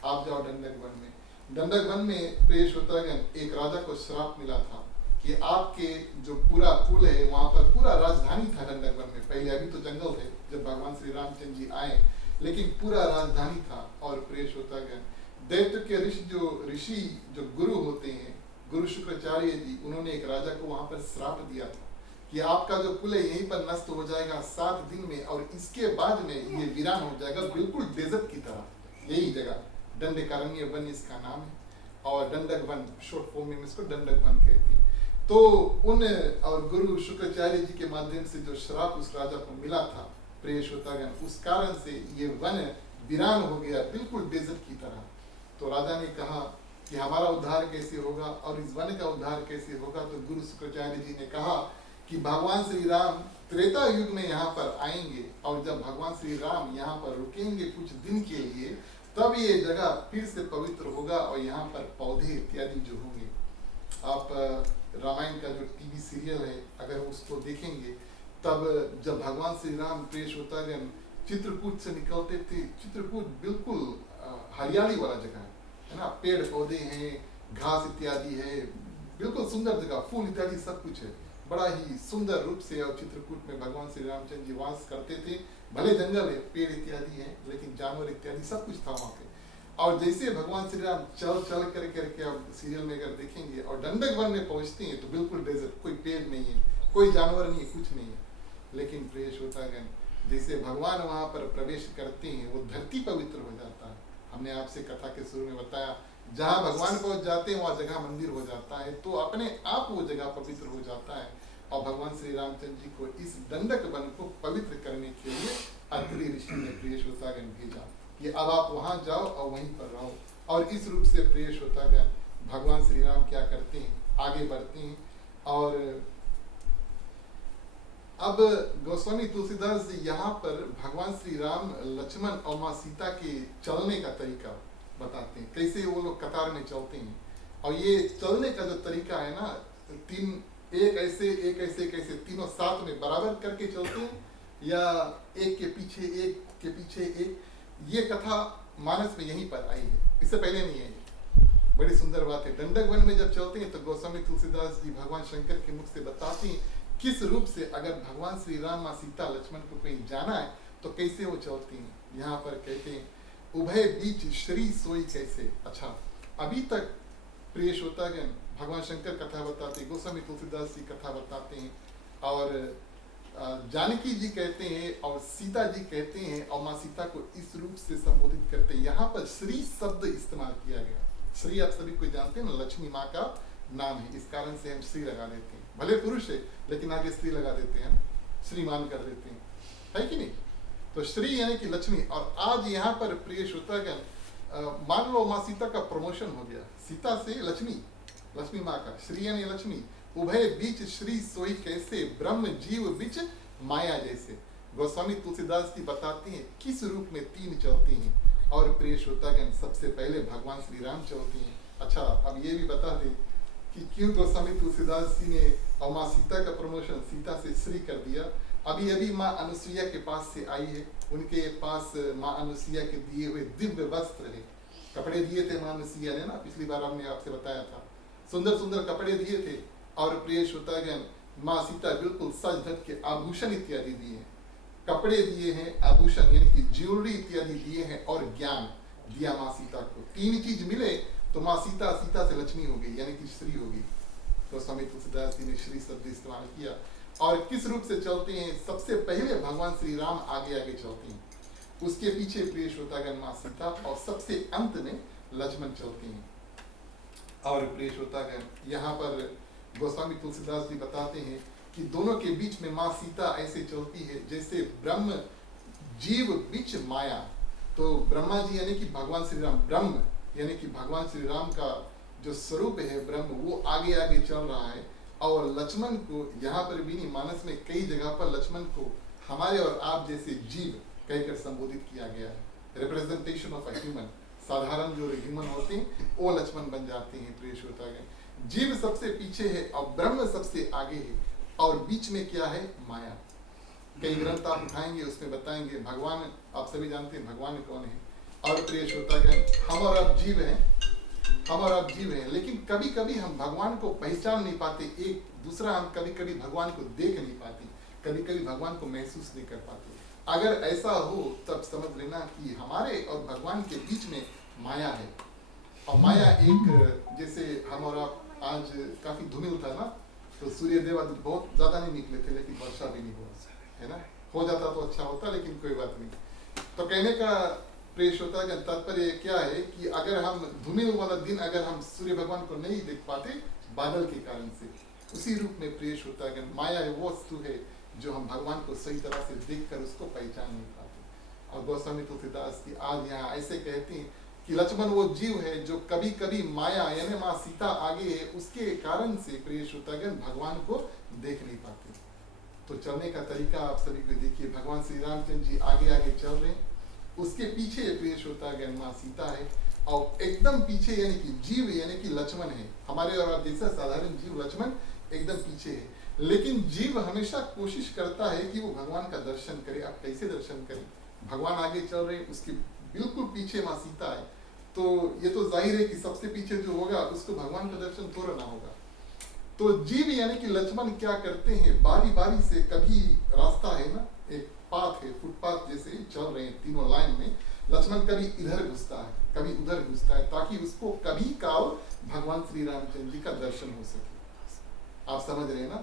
आप जाओ दंडक वन में। दंडक वन में प्रिय श्रोतागण एक राजा को श्राप मिला था कि आपके जो पूरा कुल है वहां पर पूरा राजधानी था दंडक वन में। पहले अभी तो जंगल थे जब भगवान श्री रामचंद्र जी आए, लेकिन पूरा राजधानी था। और प्रिय श्रोतागण दैत्य के ऋषि जो गुरु होते हैं, गुरु शुक्राचार्य जी, उन्होंने एक राजा को वहां पर श्राप दिया था कि आपका जो कुल है यहीं पर नष्ट हो जाएगा 7 दिन में, और इसके बाद में ये वीरान हो जाएगा बिल्कुल डेजर्ट की तरह। यही जगह दंडकारण्य वन इसका नाम है, और दंडक वन शॉर्ट फॉर्म में इसको दंडक वन कहते हैं। तो उन और गुरु शुक्राचार्य जी के माध्यम से जो श्राप उस राजा को मिला था प्रिय श्रोतागण, उस कारण से ये वन वीरान हो गया बिल्कुल डेजर्ट की तरह। तो राजा ने कहा कि हमारा उद्धार कैसे होगा और इस वन का उद्धार कैसे होगा? तो गुरु शुक्राचार्य जी ने कहा कि भगवान श्री राम त्रेता युग में यहाँ पर आएंगे, और जब भगवान श्री राम यहाँ पर रुकेंगे कुछ दिन के लिए, तब ये जगह फिर से पवित्र होगा और यहाँ पर पौधे इत्यादि जो होंगे। आप रामायण का जो टीवी सीरियल है अगर उसको देखेंगे, तब जब भगवान श्री राम प्रिय श्रोतागण चित्रकूट से निकलते थे, चित्रकूट बिल्कुल हरियाली वाला जगह है ना, पेड़ पौधे हैं, घास इत्यादि है, बिल्कुल सुंदर जगह, फूल इत्यादि सब कुछ है, बड़ा ही सुंदर रूप से। और चित्रकूट में भगवान श्री रामचंद्र जी वास करते थे। भले जंगल है, पेड़ इत्यादि है, लेकिन जानवर इत्यादि सब कुछ था वहाँ पे। और जैसे भगवान श्री राम चल चल करके आप सीरियल में अगर देखेंगे और दंडक वन में पहुंचते हैं तो बिल्कुल डेजर्ट, कोई पेड़ नहीं है, कोई जानवर नहीं है, कुछ नहीं है। लेकिन प्रिय श्रोतागण जैसे भगवान वहां पर प्रवेश करते हैं वो धरती पवित्र हो जाता है। हमने आपसे कथा के शुरू में बताया जहाँ भगवान पहुंच जाते हैं वहाँ जगह मंदिर हो जाता है, तो अपने आप वो जगह पवित्र हो जाता है। और भगवान श्री रामचंद्र जी को इस दंडक वन को पवित्र करने के लिए अत्रि ऋषि ने प्रिय श्रोतागण भेजा कि अब आप वहां जाओ और वहीं पर रहो। और इस रूप से प्रिय श्रोतागण भगवान श्री राम क्या करते हैं, आगे बढ़ते हैं। और अब गोस्वामी तुलसीदास जी यहाँ पर भगवान श्री राम, लक्ष्मण और माँ सीता के चलने का तरीका बताते हैं, कैसे वो लोग कतार में चलते हैं। और ये चलने का जो तरीका है ना, एक ऐसे तीनों साथ में बराबर करके चलते हैं, या एक के पीछे एक, ये कथा मानस में यहीं पर आई है, इससे पहले नहीं आई। बड़ी सुंदर बात है। दंडक वन में जब चलते हैं तो गोस्वामी तुलसीदास जी भगवान शंकर के मुख से बताते हैं किस रूप से अगर भगवान श्री राम माँ सीता लक्ष्मण को कहीं जाना है तो कैसे वो चलती हैं। यहाँ पर कहते हैं उभय बीच श्री सोई कैसे। अच्छा, अभी तक प्रिय श्रोतागण भगवान शंकर कथा बताते, गोस्वामी तुलसीदास जी कथा बताते हैं, और जानकी जी कहते हैं और सीता जी कहते हैं, और माँ सीता को इस रूप से संबोधित करते हैं। यहाँ पर श्री शब्द इस्तेमाल किया गया। श्री आप सभी को जानते हैं ना, लक्ष्मी माँ का नाम है, इस कारण से हम श्री लगा देते हैं। भले पुरुष है लेकिन आगे श्री लगा देते हैं, श्रीमान कर देते हैं, है कि नहीं। तो श्री यानी कि लक्ष्मी। और आज यहाँ पर प्रिय श्रोतागण मान लो माँ सीता का प्रमोशन हो गया, सीता से लक्ष्मी, लक्ष्मी माँ का, श्री यानी लक्ष्मी। उभय बीच श्री सोई कैसे, ब्रह्म जीव बीच माया जैसे। गोस्वामी तुलसीदास जी बताते हैं किस रूप में तीन चलती हैं। और प्रिय श्रोतागण सबसे पहले भगवान श्री राम चलती हैं। अच्छा, अब ये भी बता दें कि क्यों गोस्वामी तुलसीदास जी ने और माँ सीता का प्रमोशन सीता से श्री कर दिया। अभी अभी माँ अनुसुईया के पास से आई है, उनके पास माँ अनुसुईया के दिए हुए दिव्य वस्त्र है, कपड़े दिए थे माँ अनुसुईया ने ना, पिछली बार हमने आपसे बताया था, सुंदर सुंदर कपड़े दिए थे। और प्रिय श्रोतागण माँ सीता बिल्कुल सज धज के आभूषण इत्यादि दिए हैं, कपड़े दिए हैं, आभूषण यानी कि ज्वेलरी इत्यादि दिए हैं, और ज्ञान दिया माँ सीता को। तीन चीज मिले तो माँ सीता, सीता से लक्ष्मी हो गई यानी कि श्री हो गई। तो स्वामी तुलसीदास जी ने श्री शब्द इस्तेमाल किया। और किस रूप से चलते हैं, सबसे पहले भगवान श्री राम आगे आगे चलते हैं, उसके पीछे प्रिय श्रोतागण माँ सीता, और सबसे अंत में लक्ष्मण चलते हैं। और प्रिय श्रोतागण यहाँ पर गोस्वामी तुलसीदास जी बताते हैं कि दोनों के बीच में माँ सीता ऐसे चलती है जैसे ब्रह्म जीव बीच माया। तो ब्रह्मा जी यानी कि भगवान श्री राम, ब्रह्म यानी कि भगवान श्री राम का जो स्वरूप है ब्रह्म, वो आगे आगे चल रहा है। और लक्ष्मण को यहाँ पर भी नहीं, मानस में कई जगह पर लक्ष्मण को हमारे और आप जैसे जीव कहकर संबोधित किया गया है, रिप्रेजेंटेशन ऑफ अ ह्यूमन। साधारण जो ह्यूमन होते हैं वो लक्ष्मण बन जाते हैं। प्रिय श्रोतागण जीव सबसे पीछे है और ब्रह्म सबसे आगे है, और बीच में क्या है, माया। कई ग्रंथ आप उठाएंगे उसमें बताएंगे भगवान, आप सभी जानते हैं भगवान कौन है। और प्रिय श्रोतागण हम और आप जीव हैं, हम और आप जीव हैं, लेकिन कभी कभी हम भगवान को पहचान नहीं पाते। एक दूसरा, हम कभी कभी भगवान को देख नहीं पाते, कभी कभी भगवान को महसूस नहीं कर पाते। अगर ऐसा हो तब समझ लेना कि हमारे और भगवान के बीच में माया है। और माया एक, जैसे हम और आप आज काफी धूमिल था ना, तो सूर्य देव आज बहुत ज्यादा नहीं निकले थे, लेकिन वर्षा भी नहीं हुआ है ना। हो जाता तो अच्छा होता, लेकिन कोई बात नहीं। तो कहने का प्रिय श्रोतागण तात्पर्य क्या है कि अगर हम धूमिल वाला दिन अगर हम सूर्य भगवान को नहीं देख पाते बादल के कारण से, उसी रूप में प्रिय श्रोतागण माया वो वस्तु है जो हम भगवान को सही तरह से देखकर उसको पहचान नहीं पाते। और गोस्वामी तुलसीदास जी आज यहाँ ऐसे कहते हैं कि लक्ष्मण वो जीव है जो कभी कभी माया यानी माँ सीता आगे है, उसके कारण से प्रिय श्रोतागण भगवान को देख नहीं पाते। तो चलने का तरीका आप सभी को देखिए, भगवान श्री रामचंद्र जी आगे आगे चल रहे हैं, उसके पीछे प्रिय श्रोतागण माँ सीता है, और एकदम पीछे यानी कि जीव यानी कि लक्ष्मण है। हमारे और आप जैसा साधारण जीव लक्ष्मण एकदम पीछे है, लेकिन जीव हमेशा कोशिश करता है कि वो भगवान का दर्शन करे। आप कैसे दर्शन करें, भगवान आगे चल रहे हैं, उसके बिल्कुल पीछे माँ सीता है, तो ये तो जाहिर है कि सबसे पीछे जो होगा उसको भगवान का दर्शन थोड़ा ना होगा। तो जीव यानी कि लक्ष्मण क्या करते हैं, बारी बारी से, कभी रास्ता है ना, एक पाथ है, फुटपाथ जैसे चल रहे हैं तीनों लाइन में, लक्ष्मण कभी इधर घुसता है कभी उधर घुसता है, ताकि उसको कभी काल भगवान श्री रामचंद्र जी का दर्शन हो सके। आप समझ रहे हैं ना,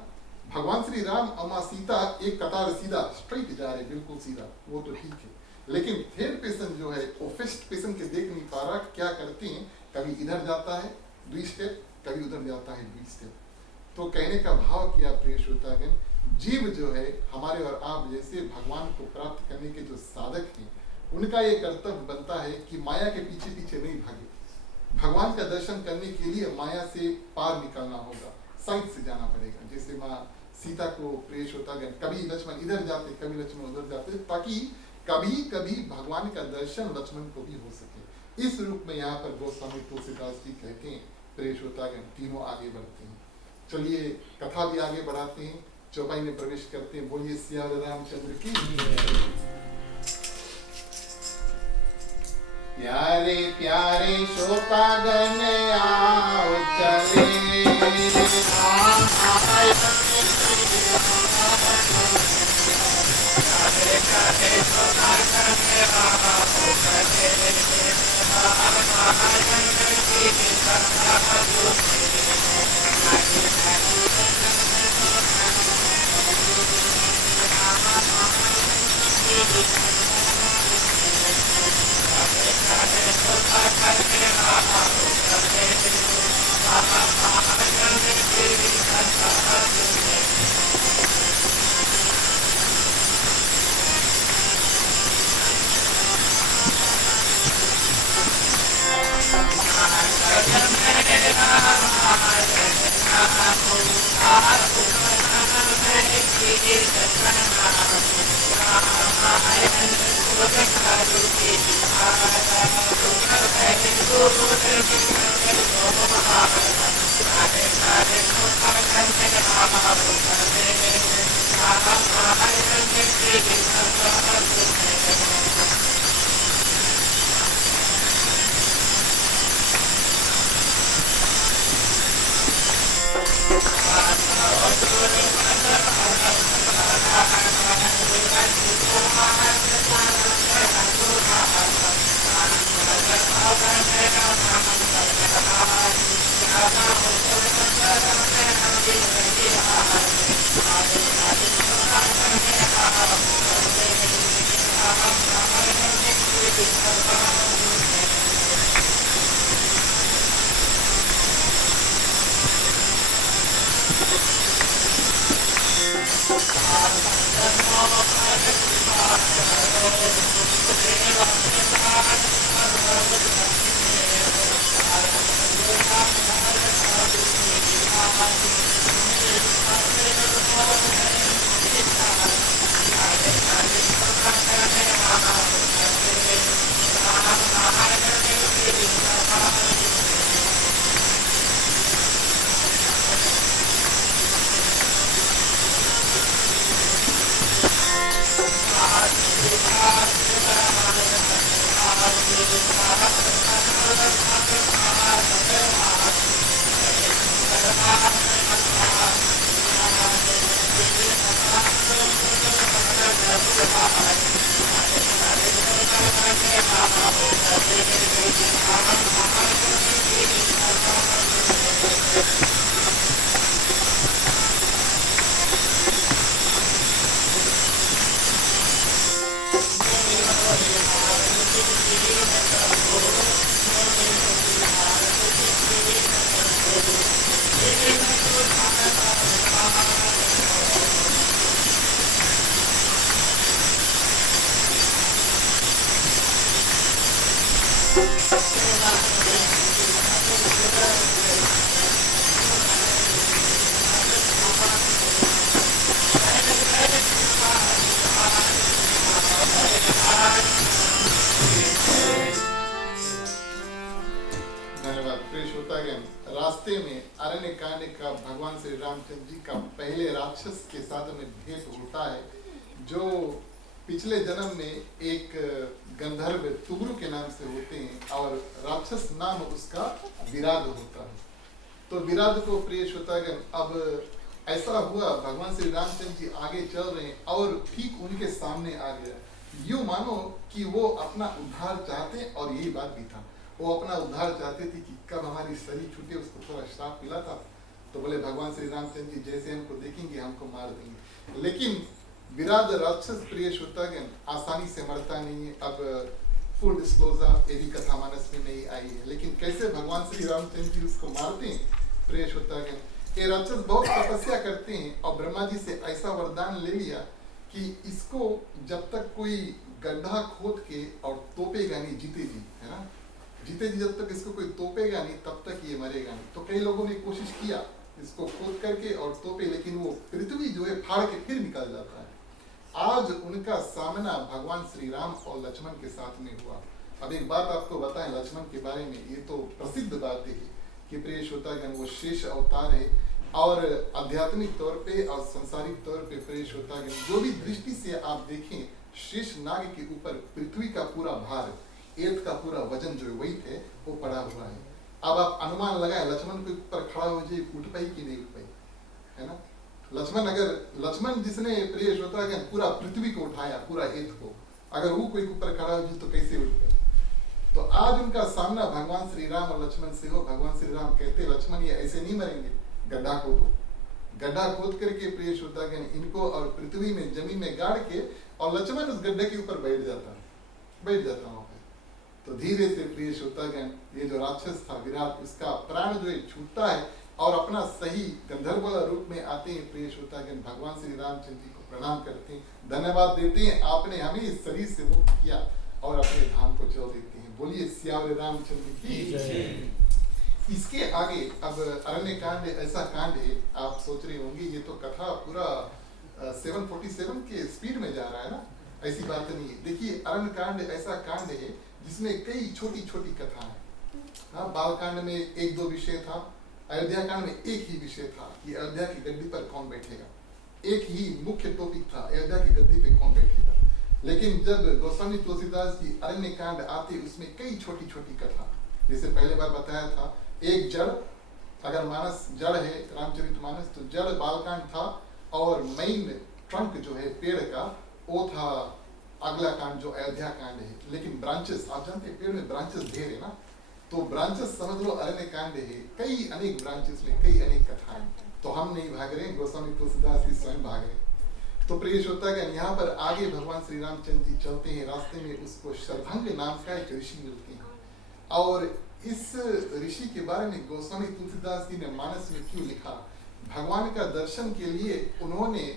भगवान श्री राम और माँ सीता एक कतार सीधा स्ट्रेट जा रहे, बिल्कुल सीधा, वो तो ठीक है, लेकिन थर्ड पर्सन जो है वो फर्स्ट पर्सन के देख नहीं पा रहा, क्या करते हैं, कभी इधर जाता है 2 स्टेप, कभी उधर जाता है 2 स्टेप। तो कहने का भाव किया प्रिय श्रोतागण, जीव जो है हमारे और आप जैसे भगवान को प्राप्त करने के जो साधक हैं, उनका ये कर्तव्य बनता है कि माया के पीछे पीछे नहीं भागे। भगवान का दर्शन करने के लिए माया से पार निकलना होगा, साइड से जाना पड़ेगा। जैसे माँ सीता को प्रिय श्रोतागण कभी लक्ष्मण इधर जाते, कभी लक्ष्मण उधर जाते, ताकि कभी कभी भगवान का दर्शन लक्ष्मण को भी हो सके। इस रूप में यहाँ पर गोस्वामी तुलसीदास जी कहते हैं प्रिय श्रोतागण तीनों आगे बढ़ते हैं। चलिए कथा भी आगे बढ़ाते हैं, चौपाई में प्रवेश करते हैं। बोलिए सियावर रामचंद्र की। प्यारे प्यारे श्रोतागण आओ चले रास्ते में अरण्य कांड का भगवान श्री रामचंद्र जी का पहले राक्षस के साथ में भेंट होता है, जो पिछले जन्म में एक गंधर्व तुगरु के नाम से होते हैं और राक्षस नाम उसका विराट होता है। तो विराट को प्रिय श्रोतागण, अब ऐसा हुआ भगवान श्री रामचंद्र जी आगे चल रहे हैं और ठीक उनके सामने आ गया। यूं मानो कि वो अपना उद्धार चाहते, और यही बात भी था, वो अपना उद्धार चाहते थे कि कब हमारी शरीर छूटे, उसको थोड़ा श्राप मिला था। तो बोले भगवान श्री रामचंद्र जी जैसे हमको देखेंगे हमको मार देंगे। लेकिन विराट राक्षस प्रिय श्रोतागण आसानी से मरता नहीं है। अब फुल डिस्क्लोजर ये भी कथा मानस में नहीं आई है, लेकिन कैसे भगवान श्री रामचंद्र जी उसको मारते हैं प्रिय श्रोतागण। ये राक्षस बहुत तपस्या करते हैं और ब्रह्मा जी से ऐसा वरदान ले लिया कि इसको जब तक कोई गड्ढा खोद के और तोपेगा नहीं, जीते जी है ना, जीते जी जब तक इसको कोई तोपेगा नहीं तब तक ये मरेगा नहीं। तो कई लोगों ने कोशिश किया इसको खोद करके और तोपे, लेकिन वो पृथ्वी जो है फाड़ के फिर निकल जाता है। आज उनका सामना भगवान श्री राम और लक्ष्मण के साथ में हुआ। अब एक बात आपको बताएं लक्ष्मण के बारे में, ये तो प्रसिद्ध बात है कि प्रिय श्रोतागण वो शेष अवतार है और आध्यात्मिक तौर पे और संसारिक तौर पे प्रिय श्रोतागण जो भी दृष्टि से आप देखें, शेष नाग के ऊपर पृथ्वी का पूरा भार एत का पूरा वजन जो वेट है वो पड़ा हुआ है। अब आप अनुमान लगाए लक्ष्मण के ऊपर खड़ा हो जाए, उठ पाई कि नहीं उठ पाई, है ना। लक्ष्मण जिसने प्रिय श्रोतागण पूरा पृथ्वी को उठाया, पूरा एत को, अगर वो कोई ऊपर खड़ा हो जाए तो कैसे उठ पाए। तो आज उनका सामना भगवान श्री राम और लक्ष्मण से हो। भगवान श्री राम कहते लक्ष्मण ये ऐसे नहीं मरेंगे, गड्ढा खोदो। गड्ढा खोद करके प्रिय श्रोतागण इनको और पृथ्वी में जमीन में गाड़ के, और लक्ष्मण उस गड्ढे के ऊपर बैठ जाता वहां पे। तो धीरे से प्रिय श्रोतागण ये जो राक्षस था विराट, उसका प्राण जो है छूटता है और अपना सही गंधर्व रूप में आते हैं। प्रिय श्रोतागण भगवान श्री रामचंद्र जी को प्रणाम करते हैं, धन्यवाद देते हैं, आपने हमें इस शरीर से मुक्त किया और अपने धाम को चल देते हैं। बोलिए सियावर रामचंद्र की जय। इसके आगे अब अरण्य कांड ऐसा कांड है, आप सोच रहे होंगे ये तो कथा पूरा 747 के स्पीड में जा रहा है ना, ऐसी बात नहीं है। देखिए अरण्य कांड ऐसा कांड है जिसमें कई छोटी छोटी कथा है। हाँ, बाल कांड में 1-2 विषय था, अयोध्या कांड में एक ही विषय था कि अयोध्या की गद्दी पर कौन बैठेगा। एक ही मुख्य टॉपिक था, अयोध्या की गद्दी पे कौन बैठेगा। लेकिन जब गोस्वामी तुलसीदास जी अरण्य कांड आते उसमें कई छोटी छोटी कथा, जैसे पहले बार बताया था एक जड़, अगर मानस जड़ है रामचरितमानस तो जड़ बालकांड था, और मेन ट्रंक जो है पेड़ का वो था अगला कांड जो अयोध्या कांड है। लेकिन ब्रांचेस आप जानते हैं पेड़ में ब्रांचेस ढेर है ना, तो ब्रांचेस समझ लो अरण्य कांड है, कई अनेक ब्रांचेस में कई अनेक कथाएं। तो हम नहीं भाग रहे, गोस्वामी तुलसीदास जी स्वयं भाग रहे। तो प्रिय श्रोतागण यहाँ पर आगे भगवान श्री रामचंद्र जी चलते हैं, रास्ते में उसको शरभंग नाम का एक ऋषि मिलते हैं, और इस ऋषि के बारे में गोस्वामी तुलसीदास जी ने मानस में क्यों लिखा, भगवान का दर्शन के लिए उन्होंने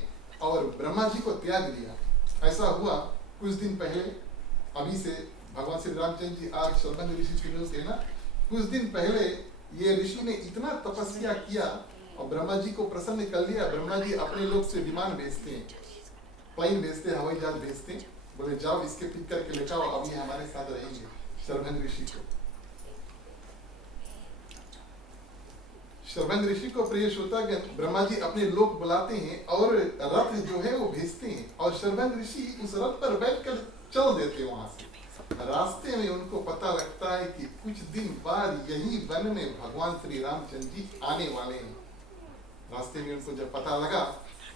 और ब्रह्मा जी को त्याग दिया। ऐसा हुआ कुछ दिन पहले, अभी से भगवान श्री रामचंद्र जी आज शरभंग ऋषि चुने थे ना, कुछ दिन पहले ये ऋषि ने इतना तपस्या किया और ब्रह्मा जी को प्रसन्न कर लिया। ब्रह्मा जी अपने लोग से विमान भेजते हैं, प्लेन भेजते हैं, हवाई जहाज भेजते हैं, बोले जाओ इसके पिक करके लेकर आओ, अभी हमारे साथ रहेंगे शरभंग ऋषि को। शरभंग ऋषि को प्रिय श्रोतागण ब्रह्मा जी अपने लोग बुलाते हैं और रथ जो है वो भेजते हैं, और शरभंग ऋषि उस रथ पर बैठकर चल देते वहां से। रास्ते में उनको पता लगता है कि कुछ दिन बाद यही वन में भगवान श्री रामचंद्र जी आने वाले हैं। रास्ते में उनको जब पता लगा,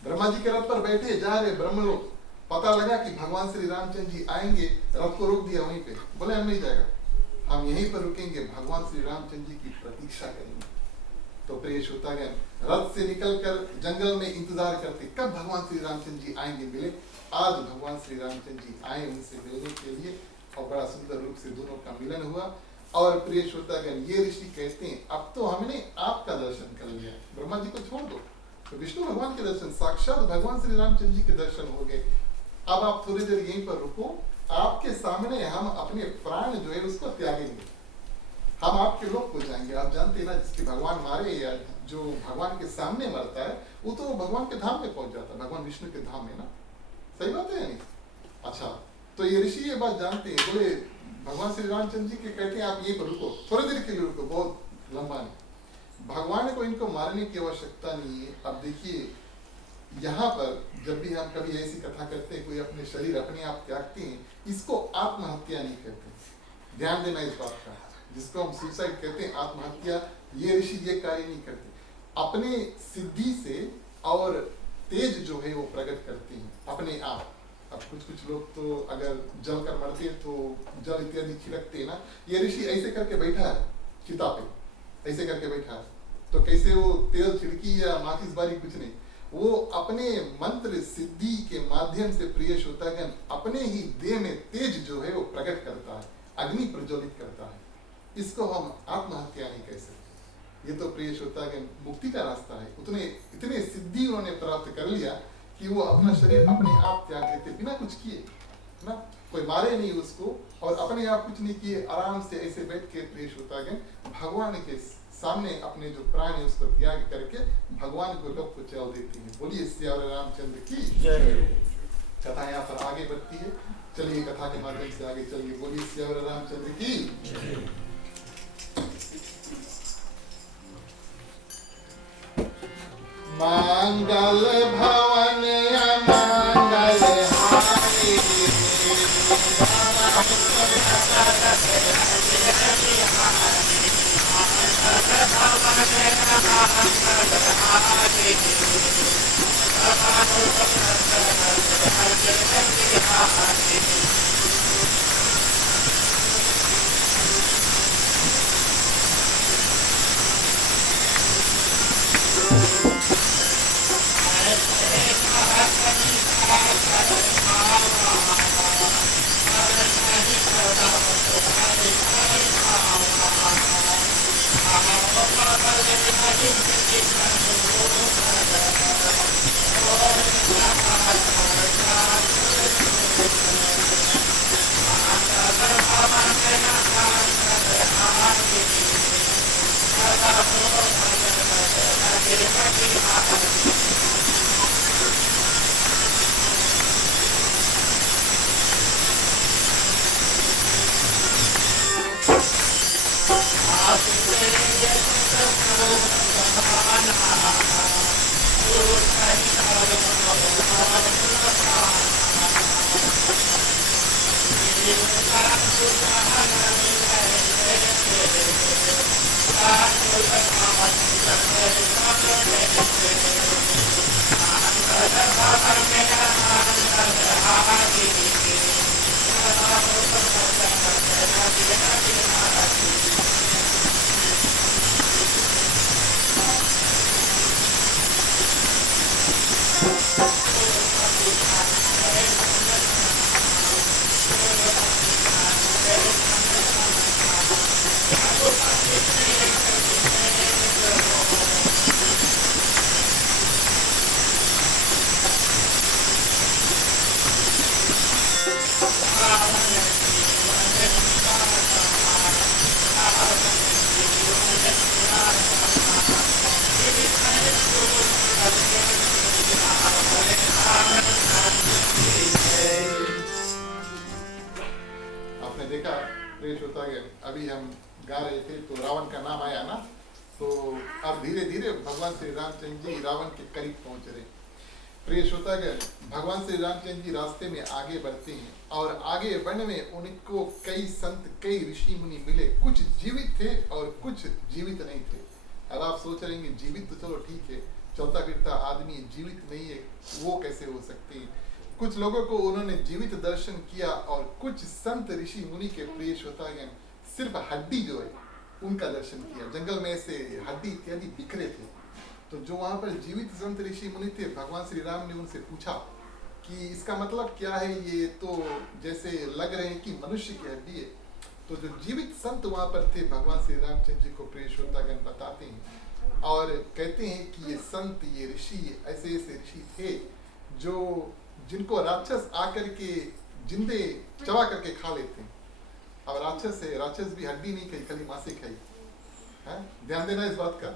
ब्रह्मा जी के रथ पर बैठे जा रहे ब्रह्म लोग, पता लगा कि भगवान श्री रामचंद्र जी आएंगे, रथ को रोक दिया वहीं पे, बोले हम नहीं जाएगा, हम यहीं पर रुकेंगे, भगवान श्री रामचंद्र जी की प्रतीक्षा करेंगे। तो प्रिय श्रोतागण रथ से निकलकर जंगल में इंतजार करते कब भगवान श्री रामचंद्र जी आएंगे मिले। आज भगवान श्री रामचंद्र जी आए उनसे मिलने के लिए, और बड़ा सुंदर रूप से दोनों का मिलन हुआ। और प्रिय श्रोतागण ये ऋषि कहते हैं अब तो हमने आपका दर्शन कर लिया, ब्रह्मा जी को छोड़ दो, तो विष्णु भगवान के दर्शन, साक्षात भगवान श्री रामचंद्र जी के दर्शन हो गए। अब आप थोड़ी देर यहीं पर रुको, आपके सामने हम अपने प्राण जो है उसको त्यागेंगे, हम आपके लोग हो जाएंगे। आप जानते हैं ना, जिसके भगवान मारे या जो भगवान के सामने मरता है वो तो भगवान के धाम में पहुंच जाता है, भगवान विष्णु के धाम में ना, सही बात है या नहीं। अच्छा, तो ये ऋषि ये बात जानते हैं, बोले भगवान श्री रामचंद्र जी के कहते हैं आप यहीं पर रुको, थोड़ी देर के लिए रुको, बहुत लंबा नहीं, भगवान को इनको मारने की आवश्यकता नहीं है। अब देखिए यहाँ पर जब भी हम कभी ऐसी कथा करते हैं, कोई अपने शरीर अपने आप त्यागते हैं, इसको आत्महत्या नहीं कहते, ध्यान देना इस बात का, जिसको हम सुसाइड कहते हैं आत्महत्या, ये ऋषि ये कार्य नहीं करते, अपने सिद्धि से और तेज जो है वो प्रकट करते हैं अपने आप। अब कुछ लोग तो अगर जल कर मरते हैं तो जल इत्यादि छिड़कते हैं ना, ये ऋषि ऐसे करके बैठा है चिता पे, ऐसे करके बैठा है, तो कैसे वो तेल छिड़की या माचिस बारी कुछ नहीं, वो अपने मंत्र सिद्धि के माध्यम से प्रिय श्रोतागण अपने ही देह में तेज जो है वो प्रकट करता है, अग्नि प्रज्वलित करता है। इसको हम आत्महत्या नहीं कह सकते, ये तो प्रिय श्रोतागण मुक्ति का रास्ता है। इतने सिद्धि उन्होंने प्राप्त कर लिया कि वो अपना शरीर अपने आप त्याग देते बिना कुछ किए ना, कोई मारे नहीं उसको और अपने आप कुछ नहीं किए, आराम से ऐसे बैठ के प्रिय श्रोतागण भगवान के सामने अपने जो प्राण है उसको त्याग करके भगवान को लोक को चल देते हैं। बोलिए सियावर रामचंद्र की जय। कथा यहाँ पर आगे बढ़ती है, चलिए कथा के माध्यम से आगे चलिए। बोलिए सियावर रामचंद्र की। मंगल भवन अमंगल हानि आपने देखा प्रिय श्रोतागण, अभी हम गा रहे थे तो रावण का नाम आया ना, तो अब धीरे धीरे भगवान श्री रामचंद्र जी रावण के करीब पहुंच रहे। प्रिय श्रोतागण, भगवान श्री रामचंद्र जी रास्ते में आगे बढ़ते हैं और आगे बढ़ने में उनको कई संत, कई ऋषि मुनि मिले। कुछ जीवित थे और कुछ जीवित नहीं थे। अब आप सोच रहे हैं जीवित तो चलो ठीक है, चलता फिरता आदमी, जीवित नहीं है वो कैसे हो सकती है। कुछ लोगों को उन्होंने जीवित दर्शन किया और कुछ संत ऋषि मुनि के प्रिय श्रोतागण सिर्फ हड्डी जो है उनका दर्शन किया। जंगल में से हड्डी इत्यादि बिखरे थे। तो जो वहां पर जीवित संत ऋषि मुनि थे, भगवान श्री राम ने उनसे पूछा कि इसका मतलब क्या है, ये तो जैसे लग रहे हैं कि मनुष्य की हड्डी है। तो जो जीवित संत वहां पर थे, भगवान श्री रामचंद्र जी को प्रिय श्रोतागण बताते हैं और कहते हैं कि ये संत, ये ऋषि, ऐसे ऐसे ऋषि थे जो जिनको राक्षस आकर के जिंदे चबा करके खा लेते हैं। अब राक्षस है, राक्षस भी हड्डी नहीं खाई, खाली मांस खाई है। ध्यान देना इस बात का,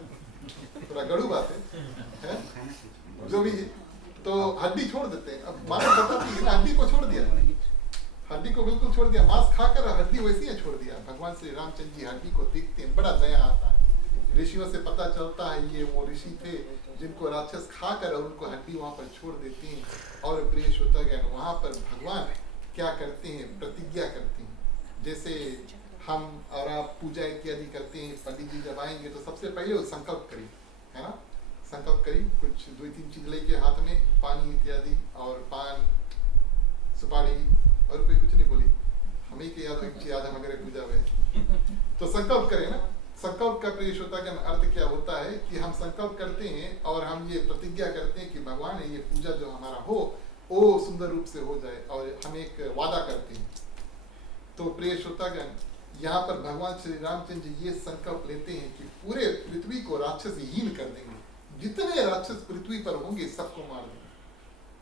थोड़ा गड़ू बात है? जो भी तो हड्डी छोड़ देते हैं। अब मानो बताती है ना, हड्डी को छोड़ दिया, हड्डी को बिल्कुल छोड़ दिया, मांस खाकर हड्डी वैसी ही छोड़ दिया। भगवान श्री रामचंद्र जी हड्डी को देखते हैं, बड़ा दया आता है। ऋषियों से पता चलता है ये वो ऋषि थे जिनको राक्षस खाकर और उनको हड्डी वहां पर छोड़ देते हैं। और प्रिय श्रोतागण, वहां पर भगवान क्या करते हैं, प्रतिज्ञा करते हैं। जैसे हम और आप पूजा इत्यादि करते हैं, पंडित जी जब आएंगे तो सबसे पहले वो संकल्प करें, है ना, संकल्प करें, कुछ 2-3 चीज लेके हाथ में, पानी इत्यादि और पान, सुपारी और कोई कुछ नहीं बोली, हमें के याद एक चीज आज हम अगर पूजा में तो संकल्प करें ना। संकल्प का प्रिय श्रोतागण अर्थ क्या होता है कि हम संकल्प करते हैं और हम ये प्रतिज्ञा करते हैं कि भगवान ये पूजा जो हमारा हो वो सुंदर रूप से हो जाए, और हम एक वादा करते हैं। तो प्रिय श्रोतागण, यहाँ पर भगवान श्री रामचंद्र जी ये संकल्प लेते हैं कि पूरे पृथ्वी को राक्षसहीन कर देंगे, जितने राक्षस पृथ्वी पर होंगे सबको मार देंगे।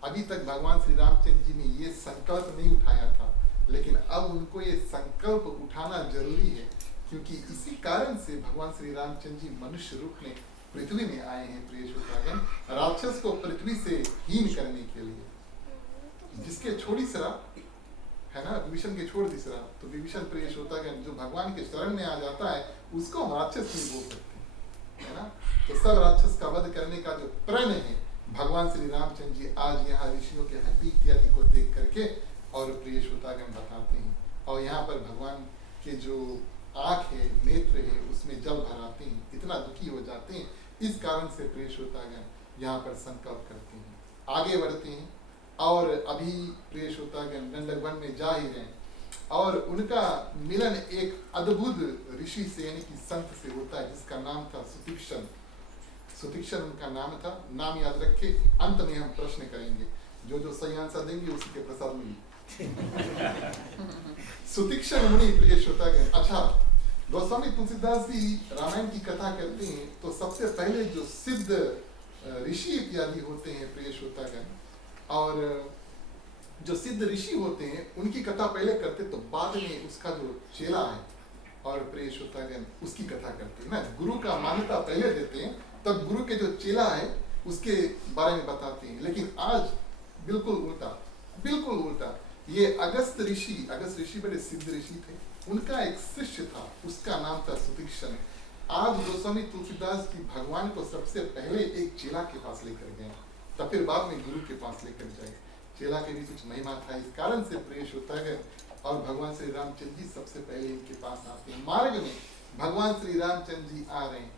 अभी तक भगवान श्री रामचंद्र जी ने ये संकल्प नहीं उठाया था, लेकिन अब उनको ये संकल्प उठाना जरूरी है, क्योंकि इसी कारण से भगवान श्री रामचंद्र जी मनुष्य रूप में पृथ्वी में आए हैं। प्रिय श्रोतागण, राक्षस को पृथ्वी से हीन करने के लिए। जिसके छोड़ी सरा है ना, विभीषण के छोड़ दी सरा, तो विभीषण प्रिय श्रोतागण जो भगवान के शरण में आ जाता है उसको हम राक्षस नहीं बोल सकते, है ना। तो सब राक्षस का वध करने का जो प्रण है, भगवान श्री रामचंद्र जी आज यहाँ ऋषियों के हड्डी इत्यादि को देख करके और प्रिय श्रोतागण बताते हैं। और यहाँ पर भगवान के जो आँख है, नेत्र है, उसमें जल भर आते हैं, इतना दुखी हो जाते हैं। इस कारण से प्रिय श्रोतागण यहाँ पर संकल्प करते हैं, आगे बढ़ते हैं और अभी प्रिय श्रोतागण दंडक वन में जा ही रहे हैं और उनका मिलन एक अद्भुत ऋषि से यानी कि संत से होता है जिसका नाम था सुतीक्षण। सुतीक्षण उनका नाम था, नाम याद रखे। अंत में हम प्रश्न करेंगे, जो सही आंसर देंगे उसी के प्रसाद मिली। सुतीक्षण मुनि प्रिय श्रोतागण। अच्छा, गोस्वामी तुलसीदास जी रामायण की कथा करते हैं तो सबसे पहले जो सिद्ध ऋषि इत्यादि होते हैं प्रिय श्रोतागण, और जो सिद्ध ऋषि होते हैं उनकी कथा पहले करते तो बाद में उसका जो चेला है और प्रिय श्रोतागण उसकी कथा करते हैं ना। गुरु का मान्यता पहले देते हैं, तब गुरु के जो चेला है उसके बारे में बताते हैं। लेकिन आज बिल्कुल उल्टा, बिल्कुल उल्टा। ये अगस्त ऋषि बड़े सिद्ध ऋषि थे, उनका एक शिष्य था, उसका नाम था सुतीक्षण। आज गोस्वामी तुलसीदास जी भगवान को सबसे पहले एक चेला के पास लेकर गए, तब फिर बाद में गुरु के पास लेकर जाए। चेला के भी कुछ महिमा था, इस कारण से प्रिय श्रोतागण और भगवान श्री रामचंद्र जी सबसे पहले इनके पास आते हैं। मार्ग में भगवान श्री रामचंद्र जी आ रहे हैं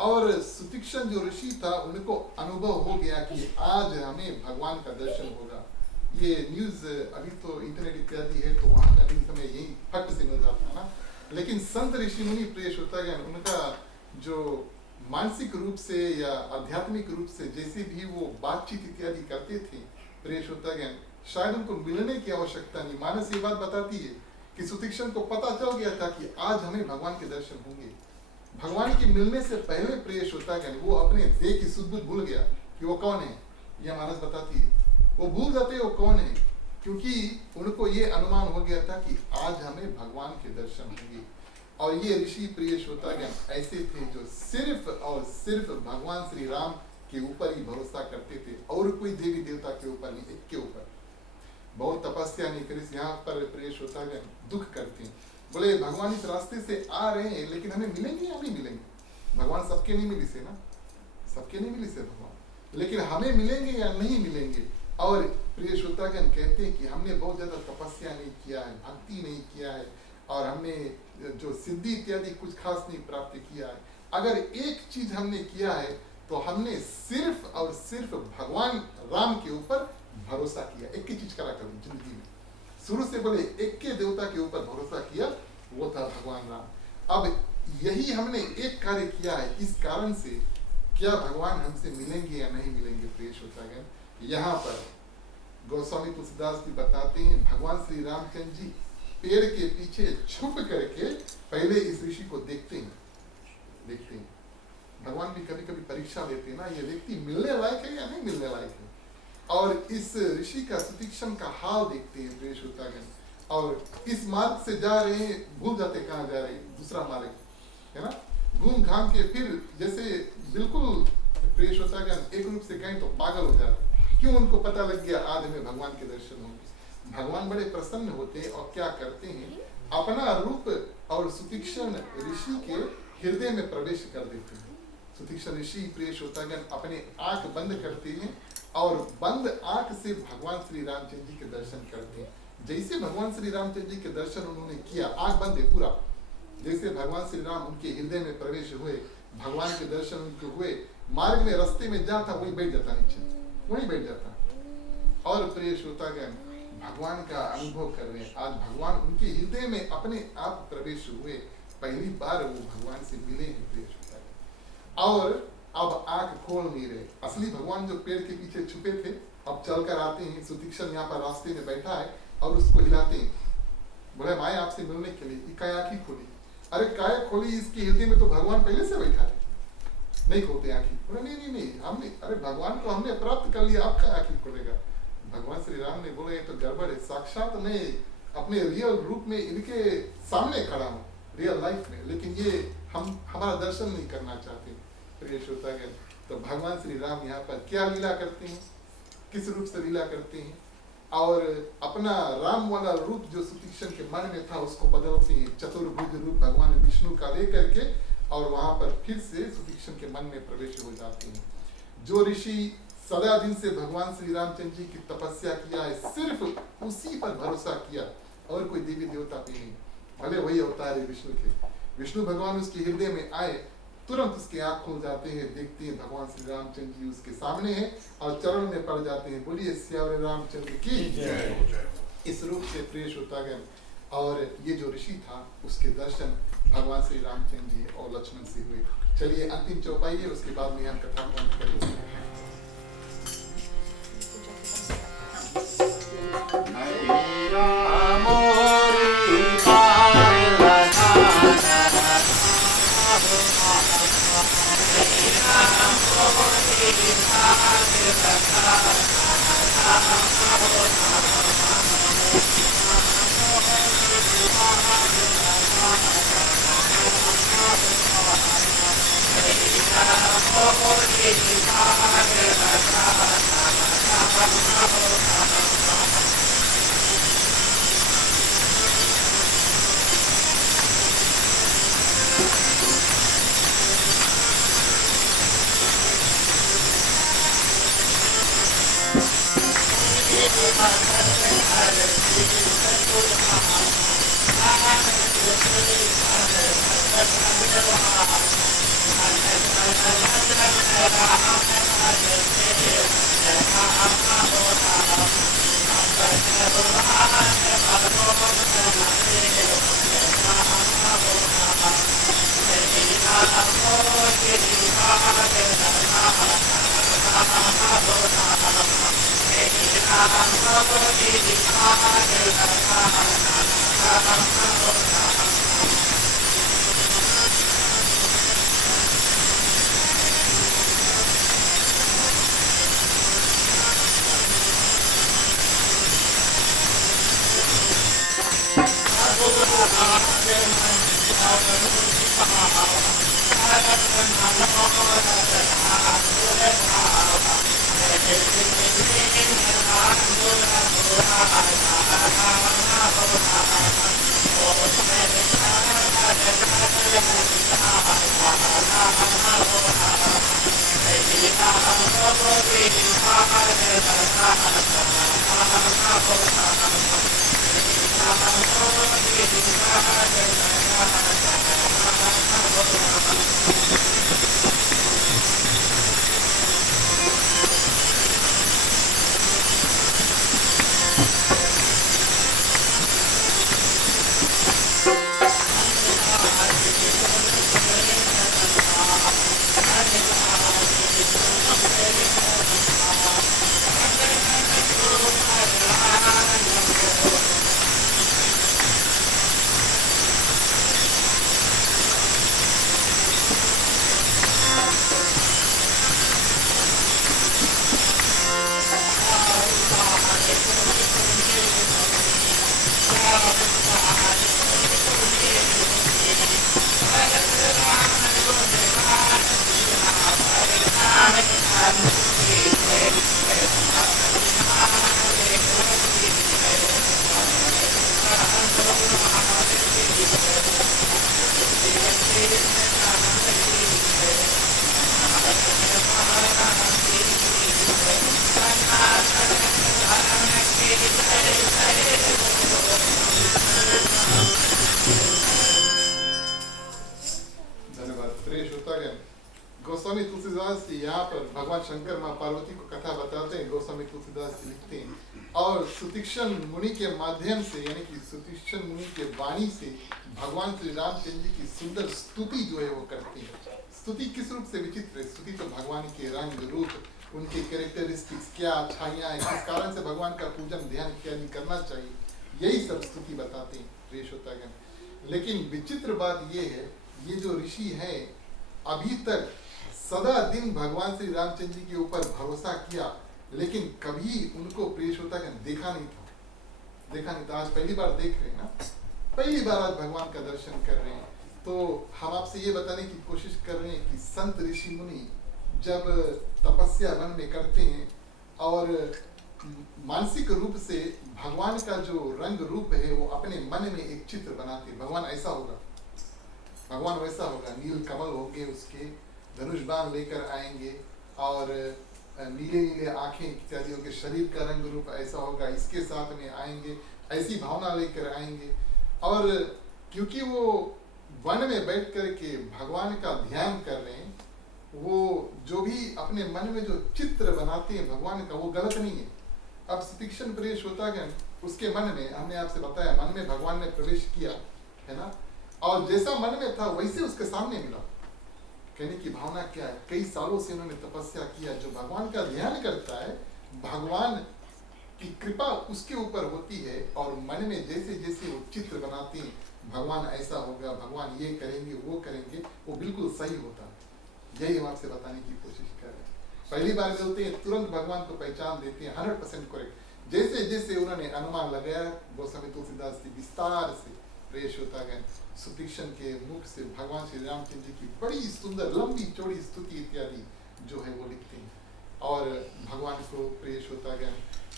और सुतीक्षण जो ऋषि था उनको अनुभव हो गया कि आज हमें भगवान का दर्शन होगा। ये न्यूज अभी तो इंटरनेट इत्यादि है तो वहां का न्यूज हमें यही फट से मिल जाता है ना। लेकिन संत ऋषि मुनि प्रिय श्रोतागण उनका जो मानसिक रूप से या आध्यात्मिक रूप से जैसे भी वो बातचीत इत्यादि करते थे प्रिय श्रोतागण, शायद उनको मिलने की आवश्यकता नहीं। मानस ये बात बताती है कि सुतीक्षण को पता चल गया था कि आज हमें भगवान के दर्शन होंगे। भगवान के मिलने से पहले प्रिय श्रोतागण वो अपने देह की सुध भूल गया कि वो कौन है। यह मानस बताती है वो भूल जाते वो कौन है, क्योंकि उनको ये अनुमान हो गया था कि आज हमें भगवान के दर्शन होंगे। और ये ऋषि प्रिय श्रोतागण ऐसे थे जो सिर्फ और सिर्फ भगवान श्री राम के ऊपर ही भरोसा करते थे और कोई देवी देवता के ऊपर नहीं, एक के ऊपर। बहुत तपस्या नहीं करी। यहाँ पर प्रिय श्रोतागण दुख करते हैं, बोले भगवान इस रास्ते से आ रहे हैं लेकिन हमें मिलेंगे या नहीं मिलेंगे। भगवान सबके नहीं मिली से ना, सबके नहीं मिली से भगवान, लेकिन हमें मिलेंगे या नहीं मिलेंगे। और प्रिय श्रोतागण कहते हैं कि हमने बहुत ज्यादा तपस्या नहीं किया है, भक्ति नहीं किया है और हमने जो सिद्धि इत्यादि कुछ खास नहीं प्राप्त किया है। अगर एक चीज हमने किया है तो हमने सिर्फ और सिर्फ भगवान राम के ऊपर भरोसा किया। एक ही चीज करा करूं जिंदगी में, शुरू से बोले एक के देवता के ऊपर भरोसा किया, वो था भगवान राम। अब यही हमने एक कार्य किया है, इस कारण से क्या भगवान हमसे मिलेंगे या नहीं मिलेंगे प्रिय श्रोतागण। यहाँ पर गोस्वामी तुलसीदास जी बताते हैं भगवान श्री रामचंद्र जी पेड़ के पीछे छुप करके पहले इस ऋषि को देखते हैं। भगवान भी कभी कभी परीक्षा लेते हैं ना, ये व्यक्ति मिलने लायक है या नहीं मिलने लायक है। और इस ऋषि का सुतीक्षण का हाल देखते हैं प्रिय श्रोतागण, और इस मार्ग से जा रहे हैं, भूल जाते कहाँ जा रहे हैं, दूसरा मार्ग है ना। घूम घाम के फिर जैसे बिल्कुल प्रिय श्रोतागण एक रूप से कहें तो पागल हो जाते। क्यों? उनको पता लग गया आज हमें भगवान के दर्शन होंगे। भगवान बड़े प्रसन्न होते हैं और क्या करते हैं, अपना रूप और सुतीक्षण ऋषि के हृदय में प्रवेश कर देते हैं। सुतीक्षण ऋषि प्रिय श्रोतागण अपने आंख बंद करते हैं और बंद आंख से भगवान श्री रामचंद्र जी के दर्शन करते हैं। जैसे भगवान श्री रामचंद्र जी के दर्शन उन्होंने किया, आंख बंद है पूरा, जैसे भगवान श्री राम उनके हृदय में प्रवेश हुए, भगवान के दर्शन उनके हुए, मार्ग में रास्ते में जा था वही बैठ जाता, नीचे वही बैठ जाता। और प्रिय श्रोतागण भगवान का अनुभव कर रहे हैं। आज भगवान उनके हृदय में अपने आप प्रवेश हुए, पहली बार वो भगवान से मिले हैं प्रिय श्रोतागण। और अब आंख खोल नहीं रहे। असली भगवान जो पेड़ के पीछे छुपे थे अब चलकर आते हैं। सुतीक्षण यहाँ पर रास्ते में बैठा है और उसको हिलाते हैं, बोले मैं आपसे मिलने के लिए। काय आंखी खोली, अरे काय खोली, इसके हृदय में तो भगवान पहले से बैठा है। नहीं खोलते आंखी, बोले नहीं हमने, अरे भगवान को हमने प्राप्त कर लिया, आपका आंखी खोलेगा। भगवान श्री राम ने बोले तो गड़बड़ है, साक्षात मैं अपने रियल रूप में इनके सामने खड़ा हूँ रियल लाइफ में, लेकिन ये हमारा दर्शन नहीं करना चाहते प्रिय श्रोतागण। तो भगवान श्री राम यहाँ पर क्या लीला करते हैं, किस रूप से लीला करते हैं, और अपना राम वाला रूप जो सुतीक्षण के मन में था उसको बदलते हैं, चतुर्भुज रूप भगवान विष्णु का लेकर के, और वहां पर फिर से सुतीक्षण के मन में प्रवेश हो जाते हैं। जो ऋषि सदा दिन से भगवान श्री रामचंद्र जी की तपस्या किया है, सिर्फ उसी पर भरोसा किया और कोई देवी देवता भी नहीं, भले वही अवतार है विष्णु के, विष्णु भगवान उसके हृदय में आए, तुरंत उसके आँख खुल जाते हैं, देखते हैं भगवान श्री रामचंद्र जी उसके सामने हैं और चरण में पड़ जाते हैं। बोलिए सियावर रामचंद्र की जय। इस रूप से प्रिय श्रोतागण, और ये जो ऋषि था उसके दर्शन भगवान श्री रामचंद्र जी और लक्ष्मण से हुए। चलिए अंतिम चौपाई है, उसके बाद में हम कथा पूर्ण करेंगे। गोस्वामी तुलसीदास जी यहाँ पर भगवान शंकर माँ पार्वती को कथा बताते हैं। गोस्वामी तुलसीदास जी लिखते हैं और सुतीक्षण मुनि के माध्यम से, यानी कि सुतीक्षण मुनि के वाणी से भगवान श्री रामचंद्र जी की सुंदर स्तुति जो है वो करते हैं। स्तुति किस रूप से विचित्र है? स्तुति तो भगवान के रंग रूप, उनके कैरेक्टरिस्टिक्स, क्या अच्छाइयाँ हैं, किस कारण से भगवान का पूजन ध्यान इत्यादि करना चाहिए, यही सब स्तुति बताते हैं प्रिय श्रोतागण। लेकिन विचित्र बात ये है, ये जो ऋषि हैं अभी तक सदा दिन भगवान श्री रामचंद्र जी के ऊपर भरोसा किया, लेकिन कभी उनको प्रिय श्रोतागण देखा नहीं था। आज पहली बार देख रहे हैं ना, पहली बार आज भगवान का दर्शन कर रहे हैं। तो हम आपसे ये बताने की कोशिश कर रहे हैं कि संत ऋषि मुनि जब तपस्या वन में करते हैं और मानसिक रूप से भगवान का जो रंग रूप है वो अपने मन में एक चित्र बनाते हैं। भगवान ऐसा होगा, भगवान वैसा होगा, नील कमल होंगे, उसके धनुष बाण लेकर आएंगे और नीले नीले आंखें इत्यादि होंगे, शरीर का रंग रूप ऐसा होगा, इसके साथ में आएंगे, ऐसी भावना लेकर आएंगे। और क्योंकि वो वन में बैठ कर के भगवान का ध्यान कर रहे हैं, वो जो भी अपने मन में जो चित्र बनाते हैं भगवान का, वो गलत नहीं है। अब सुतीक्ष्ण प्रिय श्रोतागण, उसके मन में, हमने आपसे बताया, मन में भगवान ने प्रवेश किया, है ना, और जैसा मन में था वैसे उसके सामने मिला। कहने की भावना क्या है, कई सालों से उन्होंने तपस्या किया। जो भगवान का ध्यान करता है, भगवान की कृपा उसके ऊपर होती है, और मन में जैसे जैसे वो चित्र बनाते हैं, भगवान ऐसा होगा, भगवान ये करेंगे, वो करेंगे, वो बिल्कुल सही होता है। यही हम आपसे बताने की कोशिश कर रहे हैं। पहली बार मिलते हैं, तुरंत भगवान को पहचान देते हैं, 100% करेक्ट। जैसे जैसे उन्होंने अनुमान लगाया, गोस्वामी तुलसीदास जी विस्तार से प्रिय श्रोतागण सुतीक्ष्ण के मुख से भगवान श्री रामचंद्र जी की बड़ी सुंदर लंबी चौड़ी स्तुति इत्यादि जो है वो लिखते हैं। और भगवान को प्रिय श्रोतागण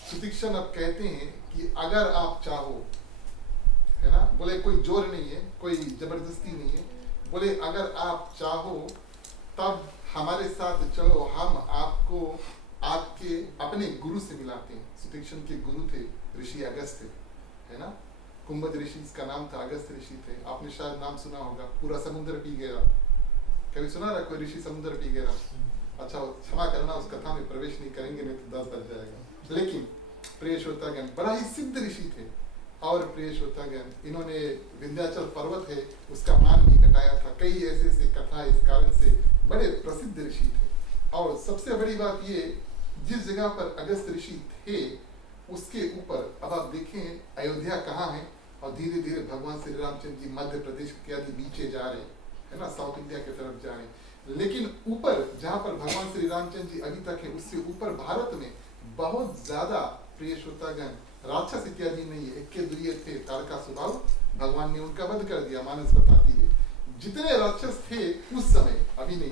सुतीक्ष्ण अब कहते हैं कि अगर आप चाहो, है ना, बोले कोई जोर नहीं है, कोई जबरदस्ती नहीं है, बोले अगर आप चाहो तब हमारे साथ चलो, हम आपको आपके अपने गुरु से मिलाते हैं। सुतीक्ष्ण के गुरु थे ऋषि अगस्त्य, है ना, कुंभज ऋषि इसका नाम था, अगस्त्य ऋषि थे। आपने शायद नाम सुना होगा, पूरा समुद्र पी गया। कभी सुना रहा कोई ऋषि समुद्र पी गया? अच्छा, क्षमा करना, उस कथा में प्रवेश नहीं करेंगे, नहीं तो 10 बज जाएगा। लेकिन प्रिय श्रोतागण बड़ा ही सिद्ध ऋषि थे। और प्रिय श्रोतागण, इन्होंने विंध्याचल पर्वत है उसका मान भी घटाया था। कई ऐसे ऐसे कथा इस कारण से बड़े प्रसिद्ध ऋषि थे। और सबसे बड़ी बात ये, जिस जगह पर अगस्त ऋषि थे उसके ऊपर, अब आप देखें अयोध्या कहाँ है, और धीरे धीरे भगवान श्री रामचंद्र जी मध्य प्रदेश इत्यादि नीचे जा रहे हैं, है ना, साउथ इंडिया की तरफ जा रहे हैं। लेकिन ऊपर जहाँ पर भगवान श्री रामचंद्र जी अभी तक है, उससे ऊपर भारत में बहुत ज्यादा प्रिय श्रोतागण राक्षस इत्यादि नहीं है, एक के दुर्य थे, तारका स्वभाव, भगवान ने उनका वध कर दिया, मानस बताती है। जितने राक्षस थे उस समय, अभी नहीं,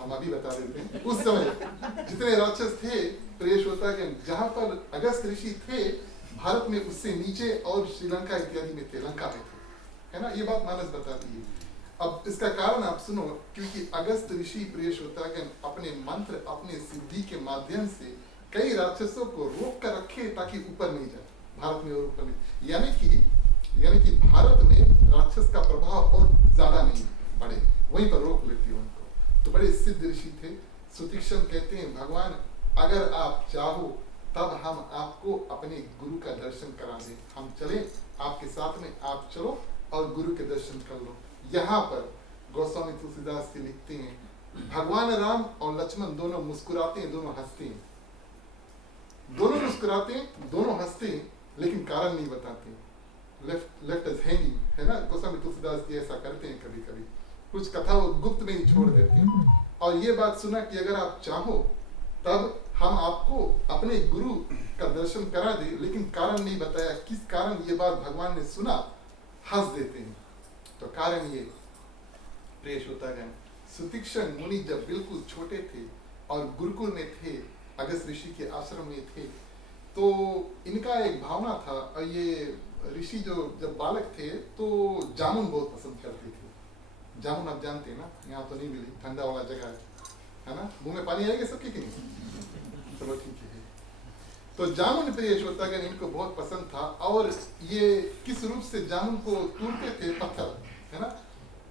हम अभी बता देते हैं, उस समय जितने राक्षस थे प्रिय श्रोतागण, जहाँ पर अगस्त ऋषि थे भारत में उससे नीचे और श्रीलंका इत्यादि में थे, लंका में थे, है ना, ये बात मानस बताती है। अब इसका कारण आप सुनो, क्योंकि अगस्त ऋषि प्रिय श्रोतागण अपने मंत्र, अपने सिद्धि के माध्यम से कई राक्षसों को रोक कर रखे ताकि ऊपर नहीं जाए, भारत में और ऊपर नहीं, यानी कि भारत में राक्षस का प्रभाव और ज्यादा नहीं बढ़े, वहीं पर रोक लेती है उनको। तो बड़े सिद्ध ऋषि थे। सुतीक्ष्ण कहते हैं, भगवान अगर आप चाहो तब हम आपको अपने गुरु का दर्शन करा दें, हम चले आपके साथ में, आप चलो और गुरु के दर्शन कर लो। यहाँ पर गोस्वामी तुलसीदास जी लिखते हैं, भगवान राम और लक्ष्मण दोनों मुस्कुराते हैं, दोनों हंसते हैं, दोनों मुस्कुराते हैं, दोनों हंसते हैं, लेकिन कारण नहीं बताते, लेफ्ट अस हैंगिंग, है ना। गोस्वामी तुलसीदास जी ऐसा करते हैं, कभी कभी कुछ कथा वो गुप्त में ही छोड़ देते हैं। और ये बात सुना कि अगर आप चाहो तब हम आपको अपने गुरु का दर्शन करा दे, लेकिन कारण नहीं बताया, किस कारण ये बात भगवान ने सुना, हंस देते हैं। तो कारण ये प्रिय श्रोतागण, सुतीक्ष्ण मुनि जब बिल्कुल छोटे थे और गुरुकुल में थे, अगस्त ऋषि के आश्रम में थे, तो इनका एक भावना था, और ये ऋषि जो जब बालक थे तो जामुन बहुत पसंद करते थे। जामुन आप जानते हैं ना, यहाँ तो नहीं मिली, ठंडा वाला जगह है ना, मुंह में पानी आएगा सबके कि नहीं? चलो ठीक है। तो जामुन प्रिय श्रोतागण इनको बहुत पसंद था, और ये किस रूप से जामुन को तोड़ते थे, पत्थर, है ना,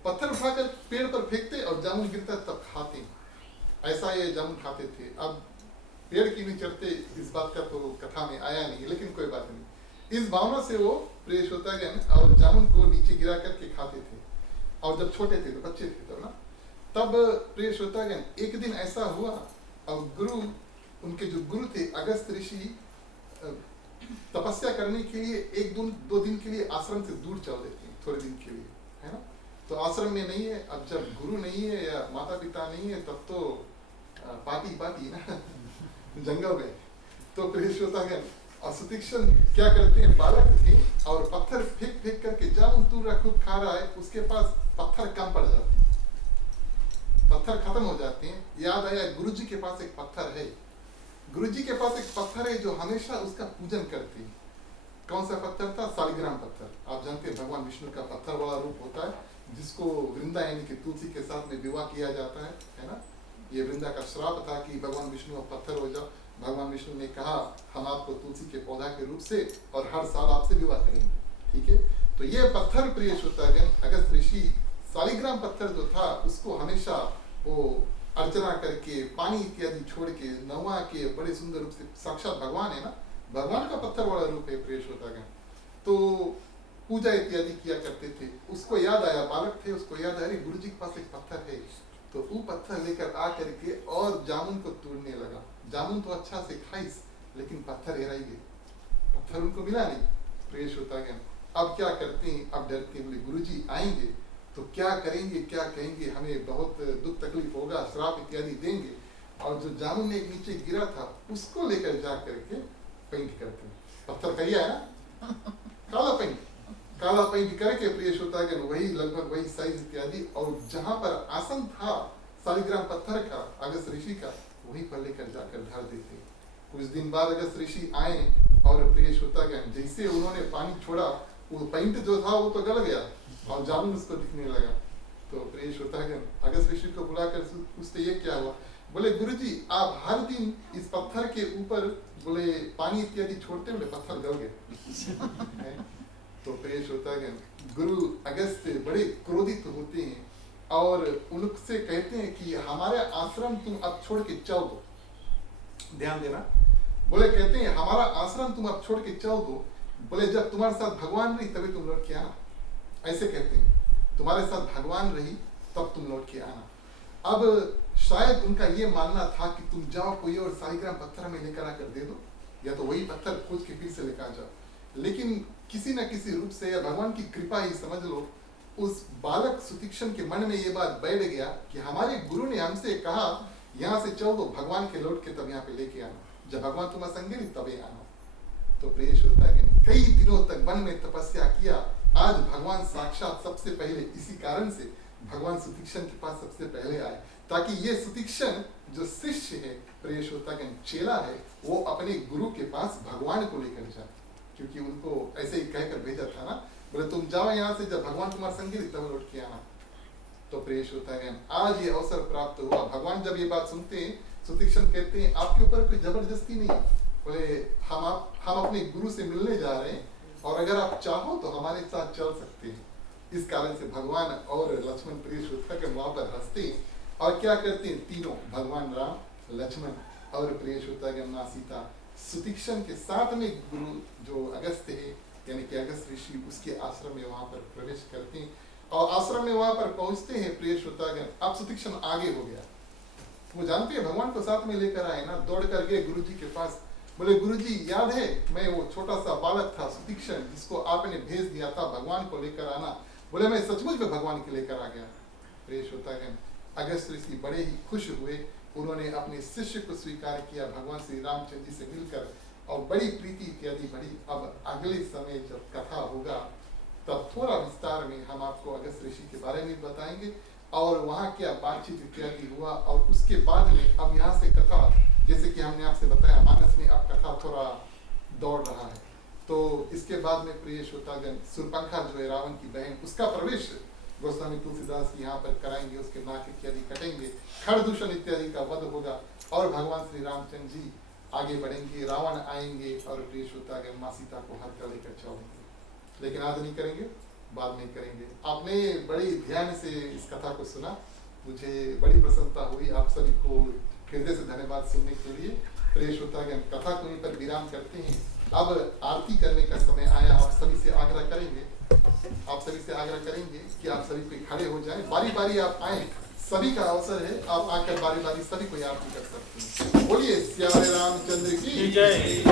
पत्थर उठाकर पेड़ पर फेंकते और जामुन गिरता तब खाते, ऐसा ये जामुन खाते थे। अब पेड़ की नहीं चढ़ते, इस बात का तो कथा में आया नहीं, लेकिन कोई बात नहीं। इस भावना से वो प्रिय श्रोतागण और जामुन को नीचे गिरा करके खाते थे। और जब छोटे थे तो बच्चे थे तब ना, तब प्रिय श्रोतागण एक दिन ऐसा हुआ, और गुरु, उनके जो गुरु थे अगस्त ऋषि, तपस्या करने के लिए 1-2 दिन के लिए आश्रम से दूर चल देते हैं, थोड़े दिन के लिए, है ना। तो आश्रम में नहीं है, अब जब गुरु नहीं है या माता पिता नहीं है तब तो पार्टी ना जंगल में। तो प्रिय श्रोतागण, और सुतीक्ष्ण क्या करते हैं, बालक थे और पत्थर फेंक फेंक करके जामुन तूर रहा, खूब खा रहा है, उसके पास पत्थर कम पड़ जाते हैं, पत्थर खत्म हो जाते हैं। याद आया गुरुजी के पास एक पत्थर है, गुरुजी के पास एक पत्थर है जो हमेशा उसका पूजन करते हैं। कौन सा पत्थर था? शालिग्राम पत्थर। आप जानते हैं भगवान विष्णु का पत्थर वाला रूप होता है, जिसको वृंदा यानी कि तुलसी के साथ में विवाह किया जाता है ना। ये वृंदा का श्राप था कि भगवान विष्णु अब पत्थर हो जाओ। भगवान विष्णु ने कहा हम आपको तुलसी के पौधा के रूप से और हर साल आपसे विवाह करेंगे, ठीक है। तो ये पत्थर प्रिय श्रोतागण अगस्त ऋषि सालिग्राम पत्थर जो था उसको हमेशा वो अर्चना करके पानी इत्यादि छोड़ के नवा के बड़े सुंदर रूप से, साक्षात भगवान है ना, भगवान का पत्थर वाला रूप है प्रिय श्रोतागण, तो पूजा इत्यादि किया करते थे। उसको याद आया, बालक थे, उसको याद आया अरे गुरु जी के पास एक पत्थर है, तो वो पत्थर लेकर आ करके और जामुन को तोड़ने लगा। जामुन तो अच्छा से खाइस, लेकिन पत्थर हेरा ही गए, पत्थर उनको मिला नहीं। प्रिय श्रोतागण, अब क्या करते हैं, अब डरते बोले गुरु जी आएंगे तो क्या करेंगे, क्या कहेंगे, हमें बहुत दुख तकलीफ होगा, श्राप इत्यादि देंगे। और जो जामुन एक नीचे गिरा था उसको लेकर जा करके पेंट करते हैं, पत्थर करिया है ना, काला पेंट करके प्रिय श्रोतागण वही लगभग वही साइज इत्यादि, और जहां पर आसन था सालिग्राम पत्थर का अगस्त ऋषि का, वहीं पर लेकर जाकर ढाल देते। कुछ दिन बाद अगस्त ऋषि आए और प्रिय श्रोतागण जैसे उन्होंने पानी छोड़ा, वो पेंट जो था वो तो गल गया और जामुन उसको दिखने लगा। तो प्रिय श्रोतागण अगस्त ऋषि को बुलाकर पूछते ये क्या हुआ, बोले गुरुजी आप हर दिन इस पत्थर के ऊपर बोले पानी इत्यादि छोड़ते हुए पत्थर गल गए। तो प्रिय श्रोतागण गुरु अगस्त बड़े क्रोधित होते हैं और उनसे कहते हैं कि हमारे आश्रम तुम अब छोड़ के चल दो। ध्यान देना, बोले कहते हैं हमारा आश्रम तुम अब छोड़ के चल दो, बोले जब तुम्हारे साथ भगवान रही तभी तुम लौट के आना, ऐसे कहते हैं, तुम्हारे साथ भगवान रही तब तुम लौट के आना। अब शायद उनका ये मानना था कि तुम जाओ कोई और सालिग्राम पत्थर में लेकर आकर दे दो, या तो वही पत्थर खोज के फिर से लेकर आ जाओ। लेकिन किसी न किसी रूप से या भगवान की कृपा ही समझ लो, उस बालक सुतीक्षण के मन में ये बात बैठ गया कि हमारे गुरु ने हमसे कहा यहाँ से चल दो, भगवान के लौट के तब यहाँ पे लेके आना, जब भगवान तुम्हारा संग तबे आना। तो प्रिय श्रोतागण कई दिनों तक वन में तपस्या किया, आज भगवान साक्षात सबसे पहले इसी कारण से भगवान सुतीक्षण के पास सबसे पहले आए, ताकि ये सुतीक्षण जो शिष्य है प्रिय श्रोतागण चेला है, वो अपने गुरु के पास भगवान को लेकर जाए, क्योंकि उनको ऐसे ही कहकर भेजा था ना, बोले तुम जाओ यहाँ से, जब भगवान तुम्हारा संगी तब लौट के आना। तो प्रिय श्रोतागण आज ये अवसर प्राप्त हुआ। भगवान जब ये बात सुनते हैं, सुतीक्षण कहते हैं आपके ऊपर कोई जबरदस्ती नहीं, बोले हम अपने गुरु से मिलने जा रहे हैं और अगर आप चाहो तो हमारे साथ चल सकते हैं। इस कारण से भगवान और लक्ष्मण प्रिय श्रोतागण वहां पर हंसते हैं और क्या करते हैं, तीनों भगवान राम, लक्ष्मण और प्रिय श्रोतागण मां सीता सुतीक्षण के साथ में गुरु जो अगस्त है यानी कि अगस्त ऋषि उसके आश्रम में वहां पर प्रवेश करते हैं और आश्रम में वहां पर पहुंचते हैं। प्रिय श्रोतागण अब सुतीक्षण आगे हो गया, वो जानते हैं भगवान को साथ में लेकर आए ना, दौड़ कर गए गुरु जी के पास, बोले गुरुजी याद है मैं वो छोटा सा बालक था सुतीक्षण जिसको आपने भेज दिया था भगवान को लेकर आना, बोले मैं सचमुच में भगवान के लेकर आ गया। प्रिय श्रोतागण अगस्त ऋषि बड़े ही खुश हुए, उन्होंने अपने शिष्य को स्वीकार किया भगवान श्री रामचंद्र जी से मिलकर और बड़ी प्रीति इत्यादि बढ़ी। अब अगले समय जब कथा होगा तब थोड़ा विस्तार में हम आपको अगस्त ऋषि के बारे में बताएंगे और वहाँ क्या बातचीत इत्यादि हुआ, और उसके बाद में अब यहाँ से कथा जैसे कि हमने आपसे बताया मानस में अब कथा थोड़ा दौड़ रहा है। तो इसके बाद में प्रिय श्रोतागण सुरपंखा जो है रावण की बहन, उसका प्रवेश गोस्वामी तुलसीदास यहाँ पर कराएंगे, उसके नाक इत्यादि कटेंगे, खरदूषण इत्यादि का वध होगा और भगवान श्री रामचंद्र जी आगे बढ़ेंगे, रावण आएंगे और प्रिय श्रोतागण मां सीता को हाथ कर लेकर चलेंगे। लेकिन आज नहीं करेंगे, बाद में करेंगे। आपने बड़ी ध्यान से इस कथा को सुना, मुझे बड़ी प्रसन्नता हुई। आप सभी को हृदय से धन्यवाद सुनने के लिए। प्रिय श्रोतागण कथा को यहीं पर विराम करते हैं। अब आरती करने का समय आया, आप सभी से आग्रह करेंगे कि आप सभी कोई खड़े हो जाएं, बारी बारी आप आए, सभी का अवसर है, आप आकर बारी बारी सभी कोई आरती कर सकते हैं। बोलिए श्याम रामचंद्र की जय।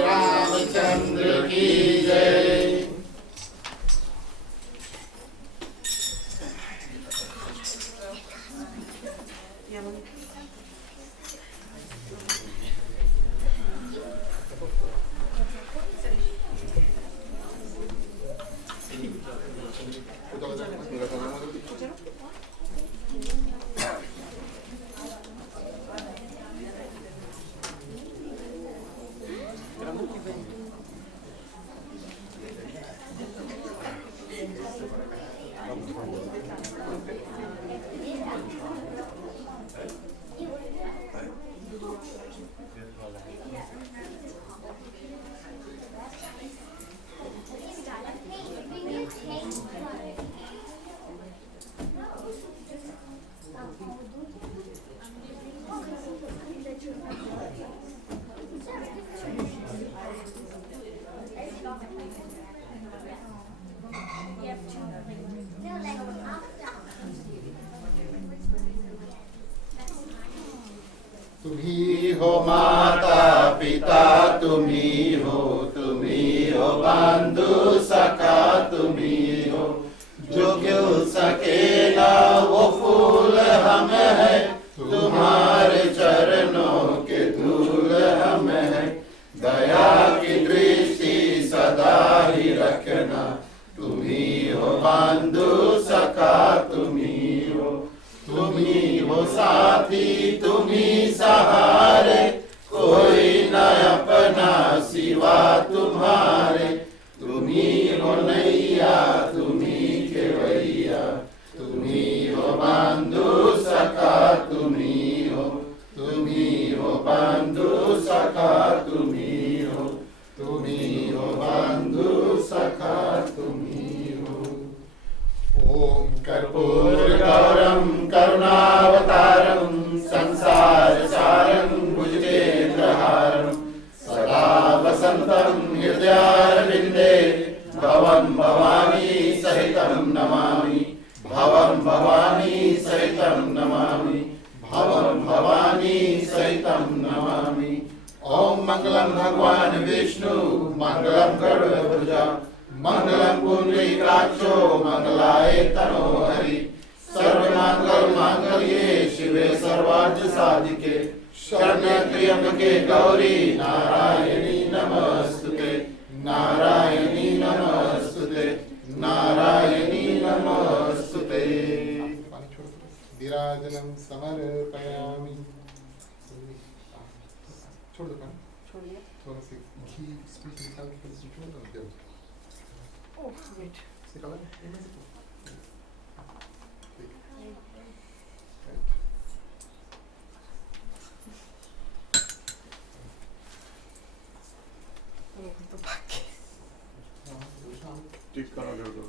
रामचंद्र की जय। हो माता पिता तुम्ही हो बंधु सखा तुम्ही हो। जो खिल सके ना वो फूल हम है, तुम्हारे चरणों के धूल हम है। दया की दृष्टि सदा ही रखना, तुम्ही हो बंधु सखा तुम्ही हो। तुम्ही हो साथी तुम्ही सहारे, कोई न अपना सिवा तुम्हारे। तुम्ही हो नैया तुम्ही केवैया, तुम्ही हो बंधु सखा तुम्ही हो। तुम्ही हो बंधु सखा तुम्ही हो, तुम्ही हो बंधु सखा तुम्ही हो। ओम कर्पूर गौरम करुणावतारम, संसार सारं भुजगेन्द्रहारं। सदा वसन्तं हृदयारविन्दे, भवं भवानी सहितं नमामि। भवं भवानी सहितं नमामि। भवं भवानी सहितं नमामि। ओम मंगलम भगवान विष्णु मंगलम गरुड़ध्वज, मंगलम पुंडरीकाक्षो मंगलाय तनोहरि। सर्वमंगल मांगल्ये शिवे सर्वार्थ साधिके, शरण्ये त्र्यंबके गौरी नारायणी नमस्तुते। नारायणी नमस्तुते, नारायणी नमस्तुते। विराजनं समर्पयामि। छोड़ दो पानी, छोड़ दिया। थोड़ा सी घी स्पीच निकाल के इसमें छोड़ दो। दे दो। ओह वेट, निकाला इनमें से ठीक। ओह तो भाग गए। टिक्का लगा दो।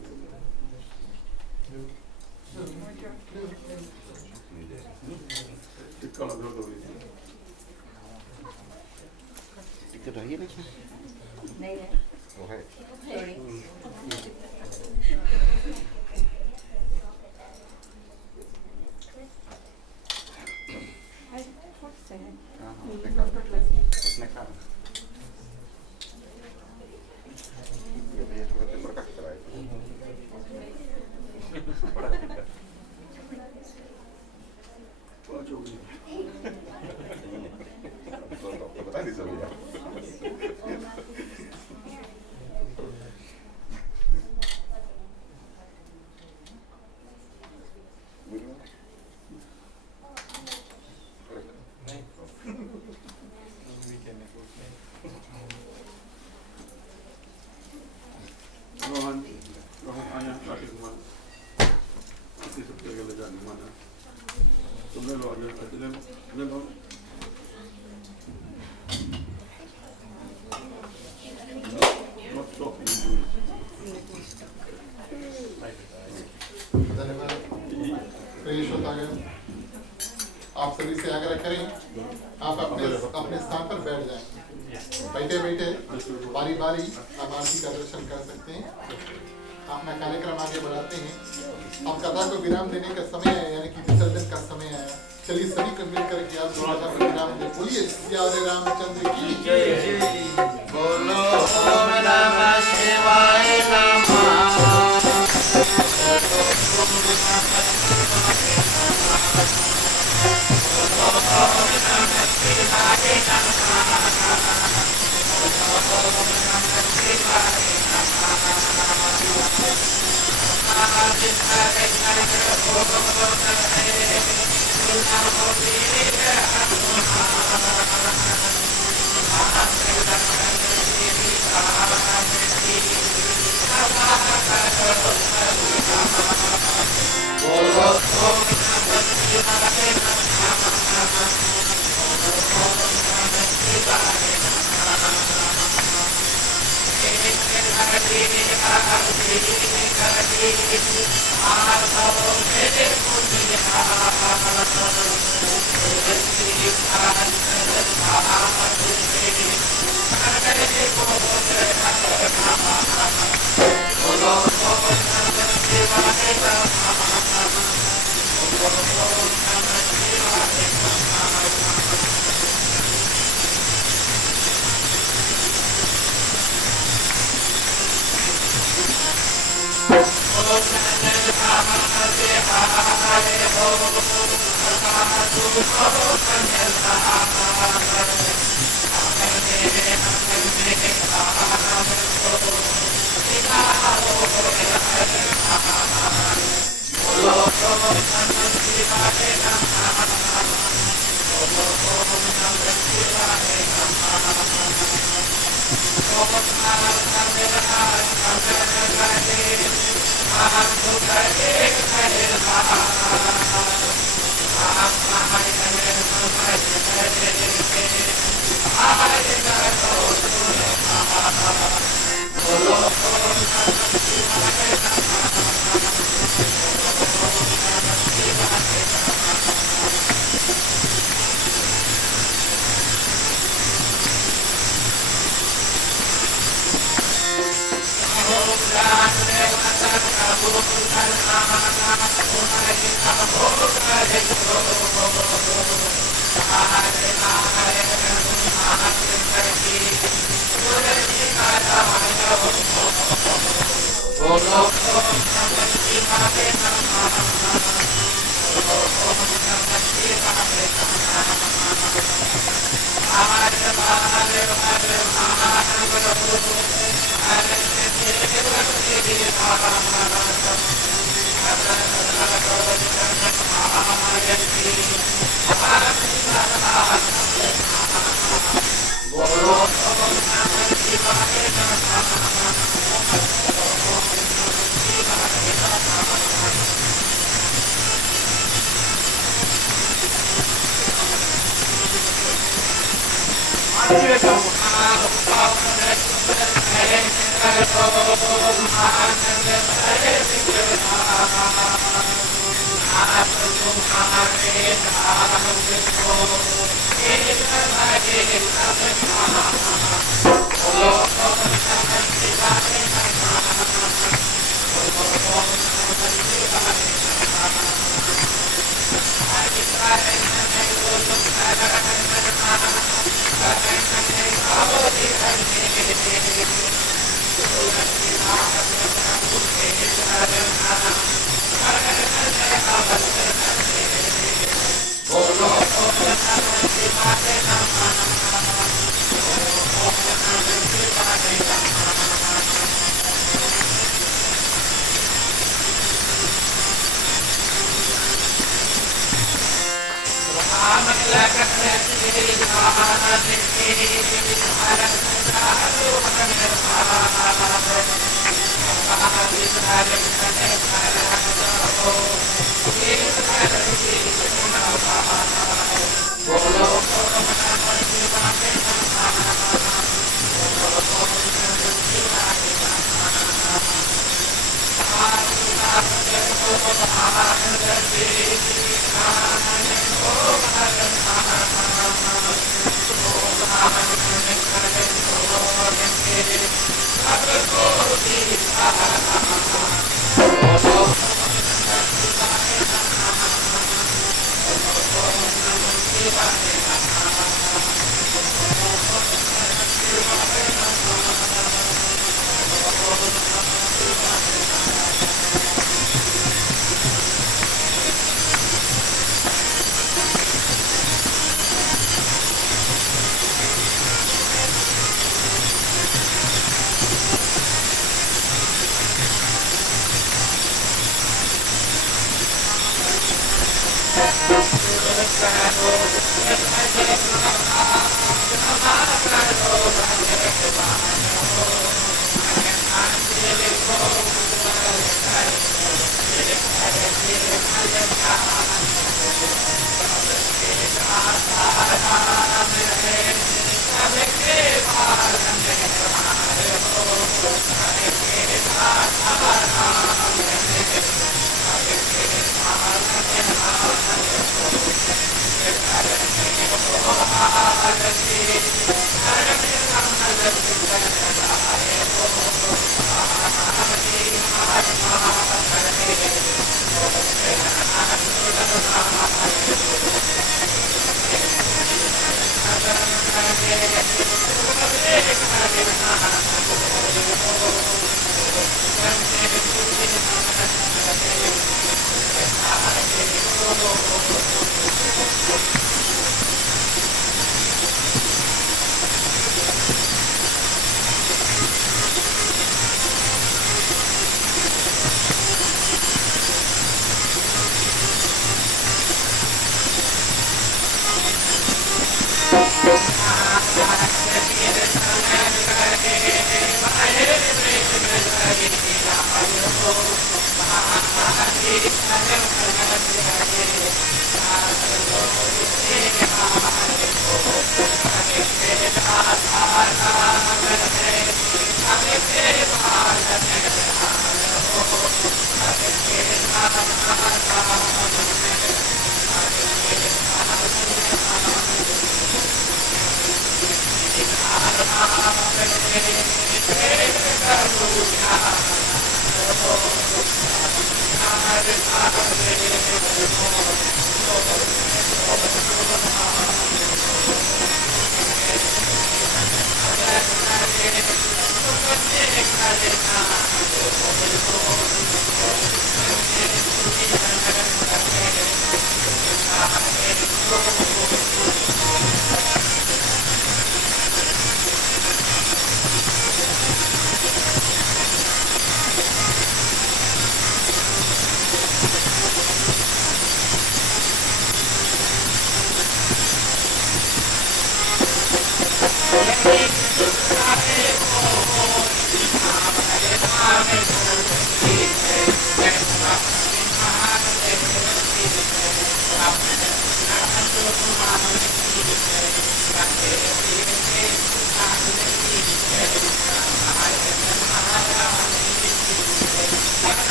टिक्का लगा दो। तो रही नहीं नहीं है, वो है सॉरी। उसने कहा ये थोड़ा सा प्रकाश कराए बड़ा दिक्कत तो बता दी सब यार आप सभी से आग्रह करें, आप अपने स्थान पर बैठ जाएं। बैठे बैठे बारी बारी आप आरती का दर्शन कर सकते हैं। अपना कार्यक्रम आगे बढ़ाते हैं। अब कथा को विराम देने का समय है, यानी कि विसर्जन का समय है। चलिए सभी को मिलकर के आप कथा को विराम दें। बोलिए श्री रामचंद्र की जय। बोलो ओम नमः शिवाय नमः।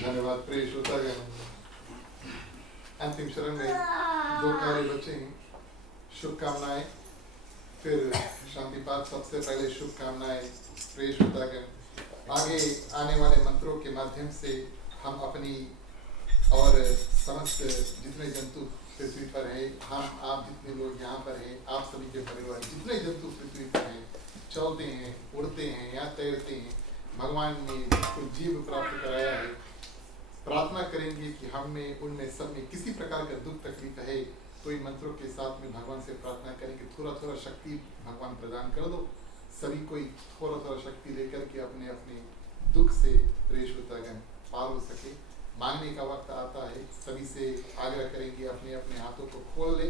धन्यवाद प्रिय श्रोतागण। अंतिम चरण में 2 कार्य बचे हैं। शुभकामनाएं, फिर शांति पाठ। सबसे पहले शुभकामनाएं प्रिय श्रोतागण। आगे आने वाले मंत्रों के माध्यम से हम अपनी और समस्त जितने जंतु पृथ्वी पर है, हम आप जितने लोग यहाँ पर हैं, आप सभी के परिवार जितने जंतु पृथ्वी पर हैं, चलते हैं, उड़ते हैं या तैरते हैं, भगवान ने जिसको जीव प्राप्त कराया है, प्रार्थना करेंगे कि हम में उनमें सब में किसी प्रकार का दुख तकलीफ है तो इन मंत्रों के साथ में भगवान से प्रार्थना करेंगे थोड़ा थोड़ा शक्ति भगवान प्रदान कर दो। सभी कोई थोड़ा थोड़ा शक्ति लेकर के अपने अपने दुख से प्रेष होतागन पार हो सके। मांगने का वक्त आता है, सभी से आग्रह करेंगे अपने अपने हाथों को खोल ले।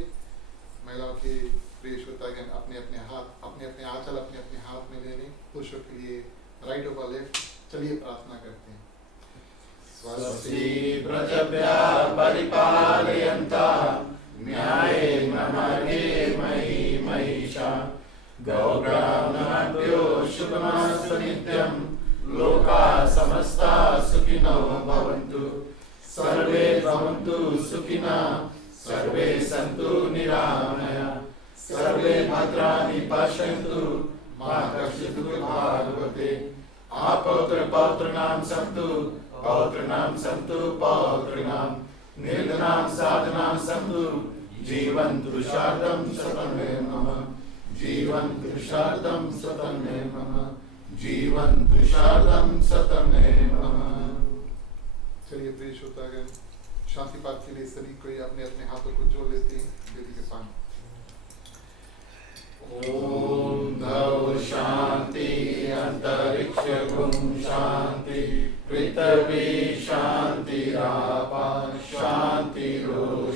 महिलाओं के प्रेष होतागन अपने अपने हाथ, अपने अपने आंचल अपने अपने हाथ में ले लें। पुरुषों के लिए राइट ओवर लेफ्ट। चलिए प्रार्थना करते हैं। स्वस्ति प्रजभ्यः परिपालयन्तः न्यायेन मार्गेण मयि महिषा गौब्राह्मणेभ्यो शुभमस्तु नित्यं। लोकाः समस्ताः सुखिनो भवन्तु। सर्वे भवन्तु सुखिनः, सर्वे सन्तु निरामयाः, सर्वे भद्राणि पश्यन्तु, मा कश्चित् दुःखभाग् भवेत्। अपौत्र पौत्राणां सन्तु, पौत्राणां सन्तु पौत्राणां, निर्धनां साधनां सन्तु, जीवन्तु शारदं शतं मम, जीवन्तु शारदं शतं मम, जीवन्तु शारदं शतं मम। चलिए प्रिय श्रोतागण, शांति पाठ के लिए सभी कोई अपने अपने हाथों को जोड़ लेते हैं वेदी के सामने। ओम द्यौः शांति अंतरिक्षगुं शांति पृथ्वी शांतिरापः शांतिरोषधयः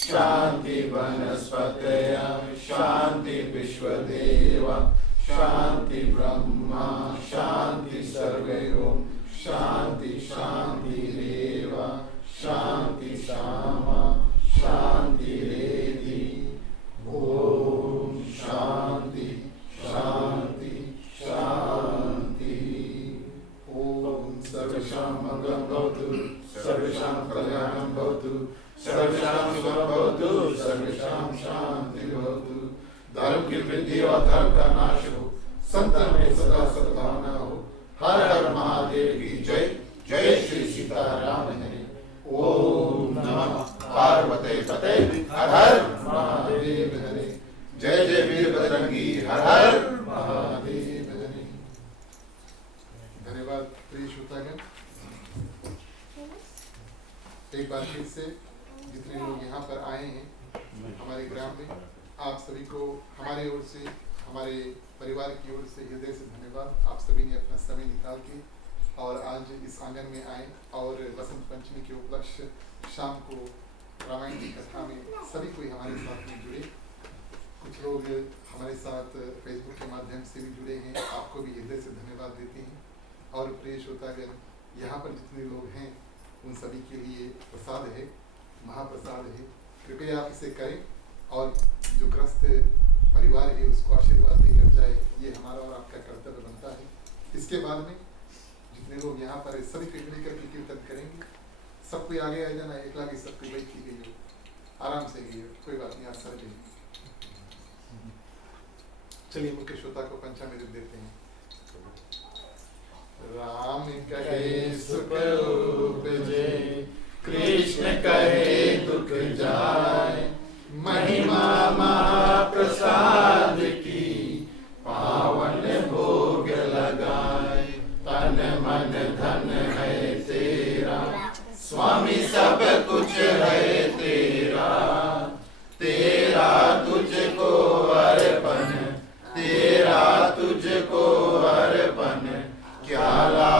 शांति वनस्पतयः शांति विश्वदेवः शांति ब्रह्मा शांति सर्वे ओम शांति शांतिरेव शांति शामा शांतिरेधि। ओम शांति शांति शांति। ओम सर्वेषां मंगलं भवतु, सर्वेषां कल्याणं भवतु, सर्वेषां शुभं भवतु, सर्वेषां शान्तिः भवतु। धर्म की वृद्धि और धर्म का नाश हो, संतन में सदा सद्भावना हो। हर हर महादेव की जय। जय श्री सीताराम हरे। ओम नमः पार्वती पते हर हर महादेव हरे। जय जय वीर बजरंगी हर हर महादेव हरे। धन्यवाद प्रिय श्रोतागण। एक बार फिर से जितने लोग यहाँ पर आए हैं हमारे ग्राम में, आप सभी को हमारे ओर से, हमारे परिवार की ओर से हृदय से धन्यवाद। आप सभी ने अपना समय निकाल के और आज इस आंगन में आए और बसंत पंचमी के उपलक्ष्य शाम को रामायण की कथा में सभी कोई हमारे साथ में जुड़े। कुछ लोग हमारे साथ फेसबुक के माध्यम से भी जुड़े हैं, आपको भी हृदय से धन्यवाद देते हैं। और प्रिय श्रोतागण, यहाँ पर जितने लोग हैं उन सभी के लिए प्रसाद है, महाप्रसाद है। कृपया आप इसे करें और जो ग्रस्त परिवार है उसको आशीर्वाद देकर जाए, ये हमारा और आपका कर्तव्य बनता है। इसके बाद में जितने जितने लोग यहाँ पर सभी को मिलकर के कीर्तन करेंगे। सब कोई आगे आ जाना, एक लागे सब कोई बैठ की गई हो, आराम से गई हो, कोई बात नहीं, आज सर गई। चलिए मुख्य श्रोता को पंचामृत देते हैं। राम कहे सुख उपजे, कृष्ण कहे दुख जाए, महिमा महाप्रसाद की पावन भोग लगाए। तन मन धन है तेरा, स्वामी सब कुछ है तेरा, तेरा तुझको अर्पण, तेरा तुझको अर्पण, क्या ला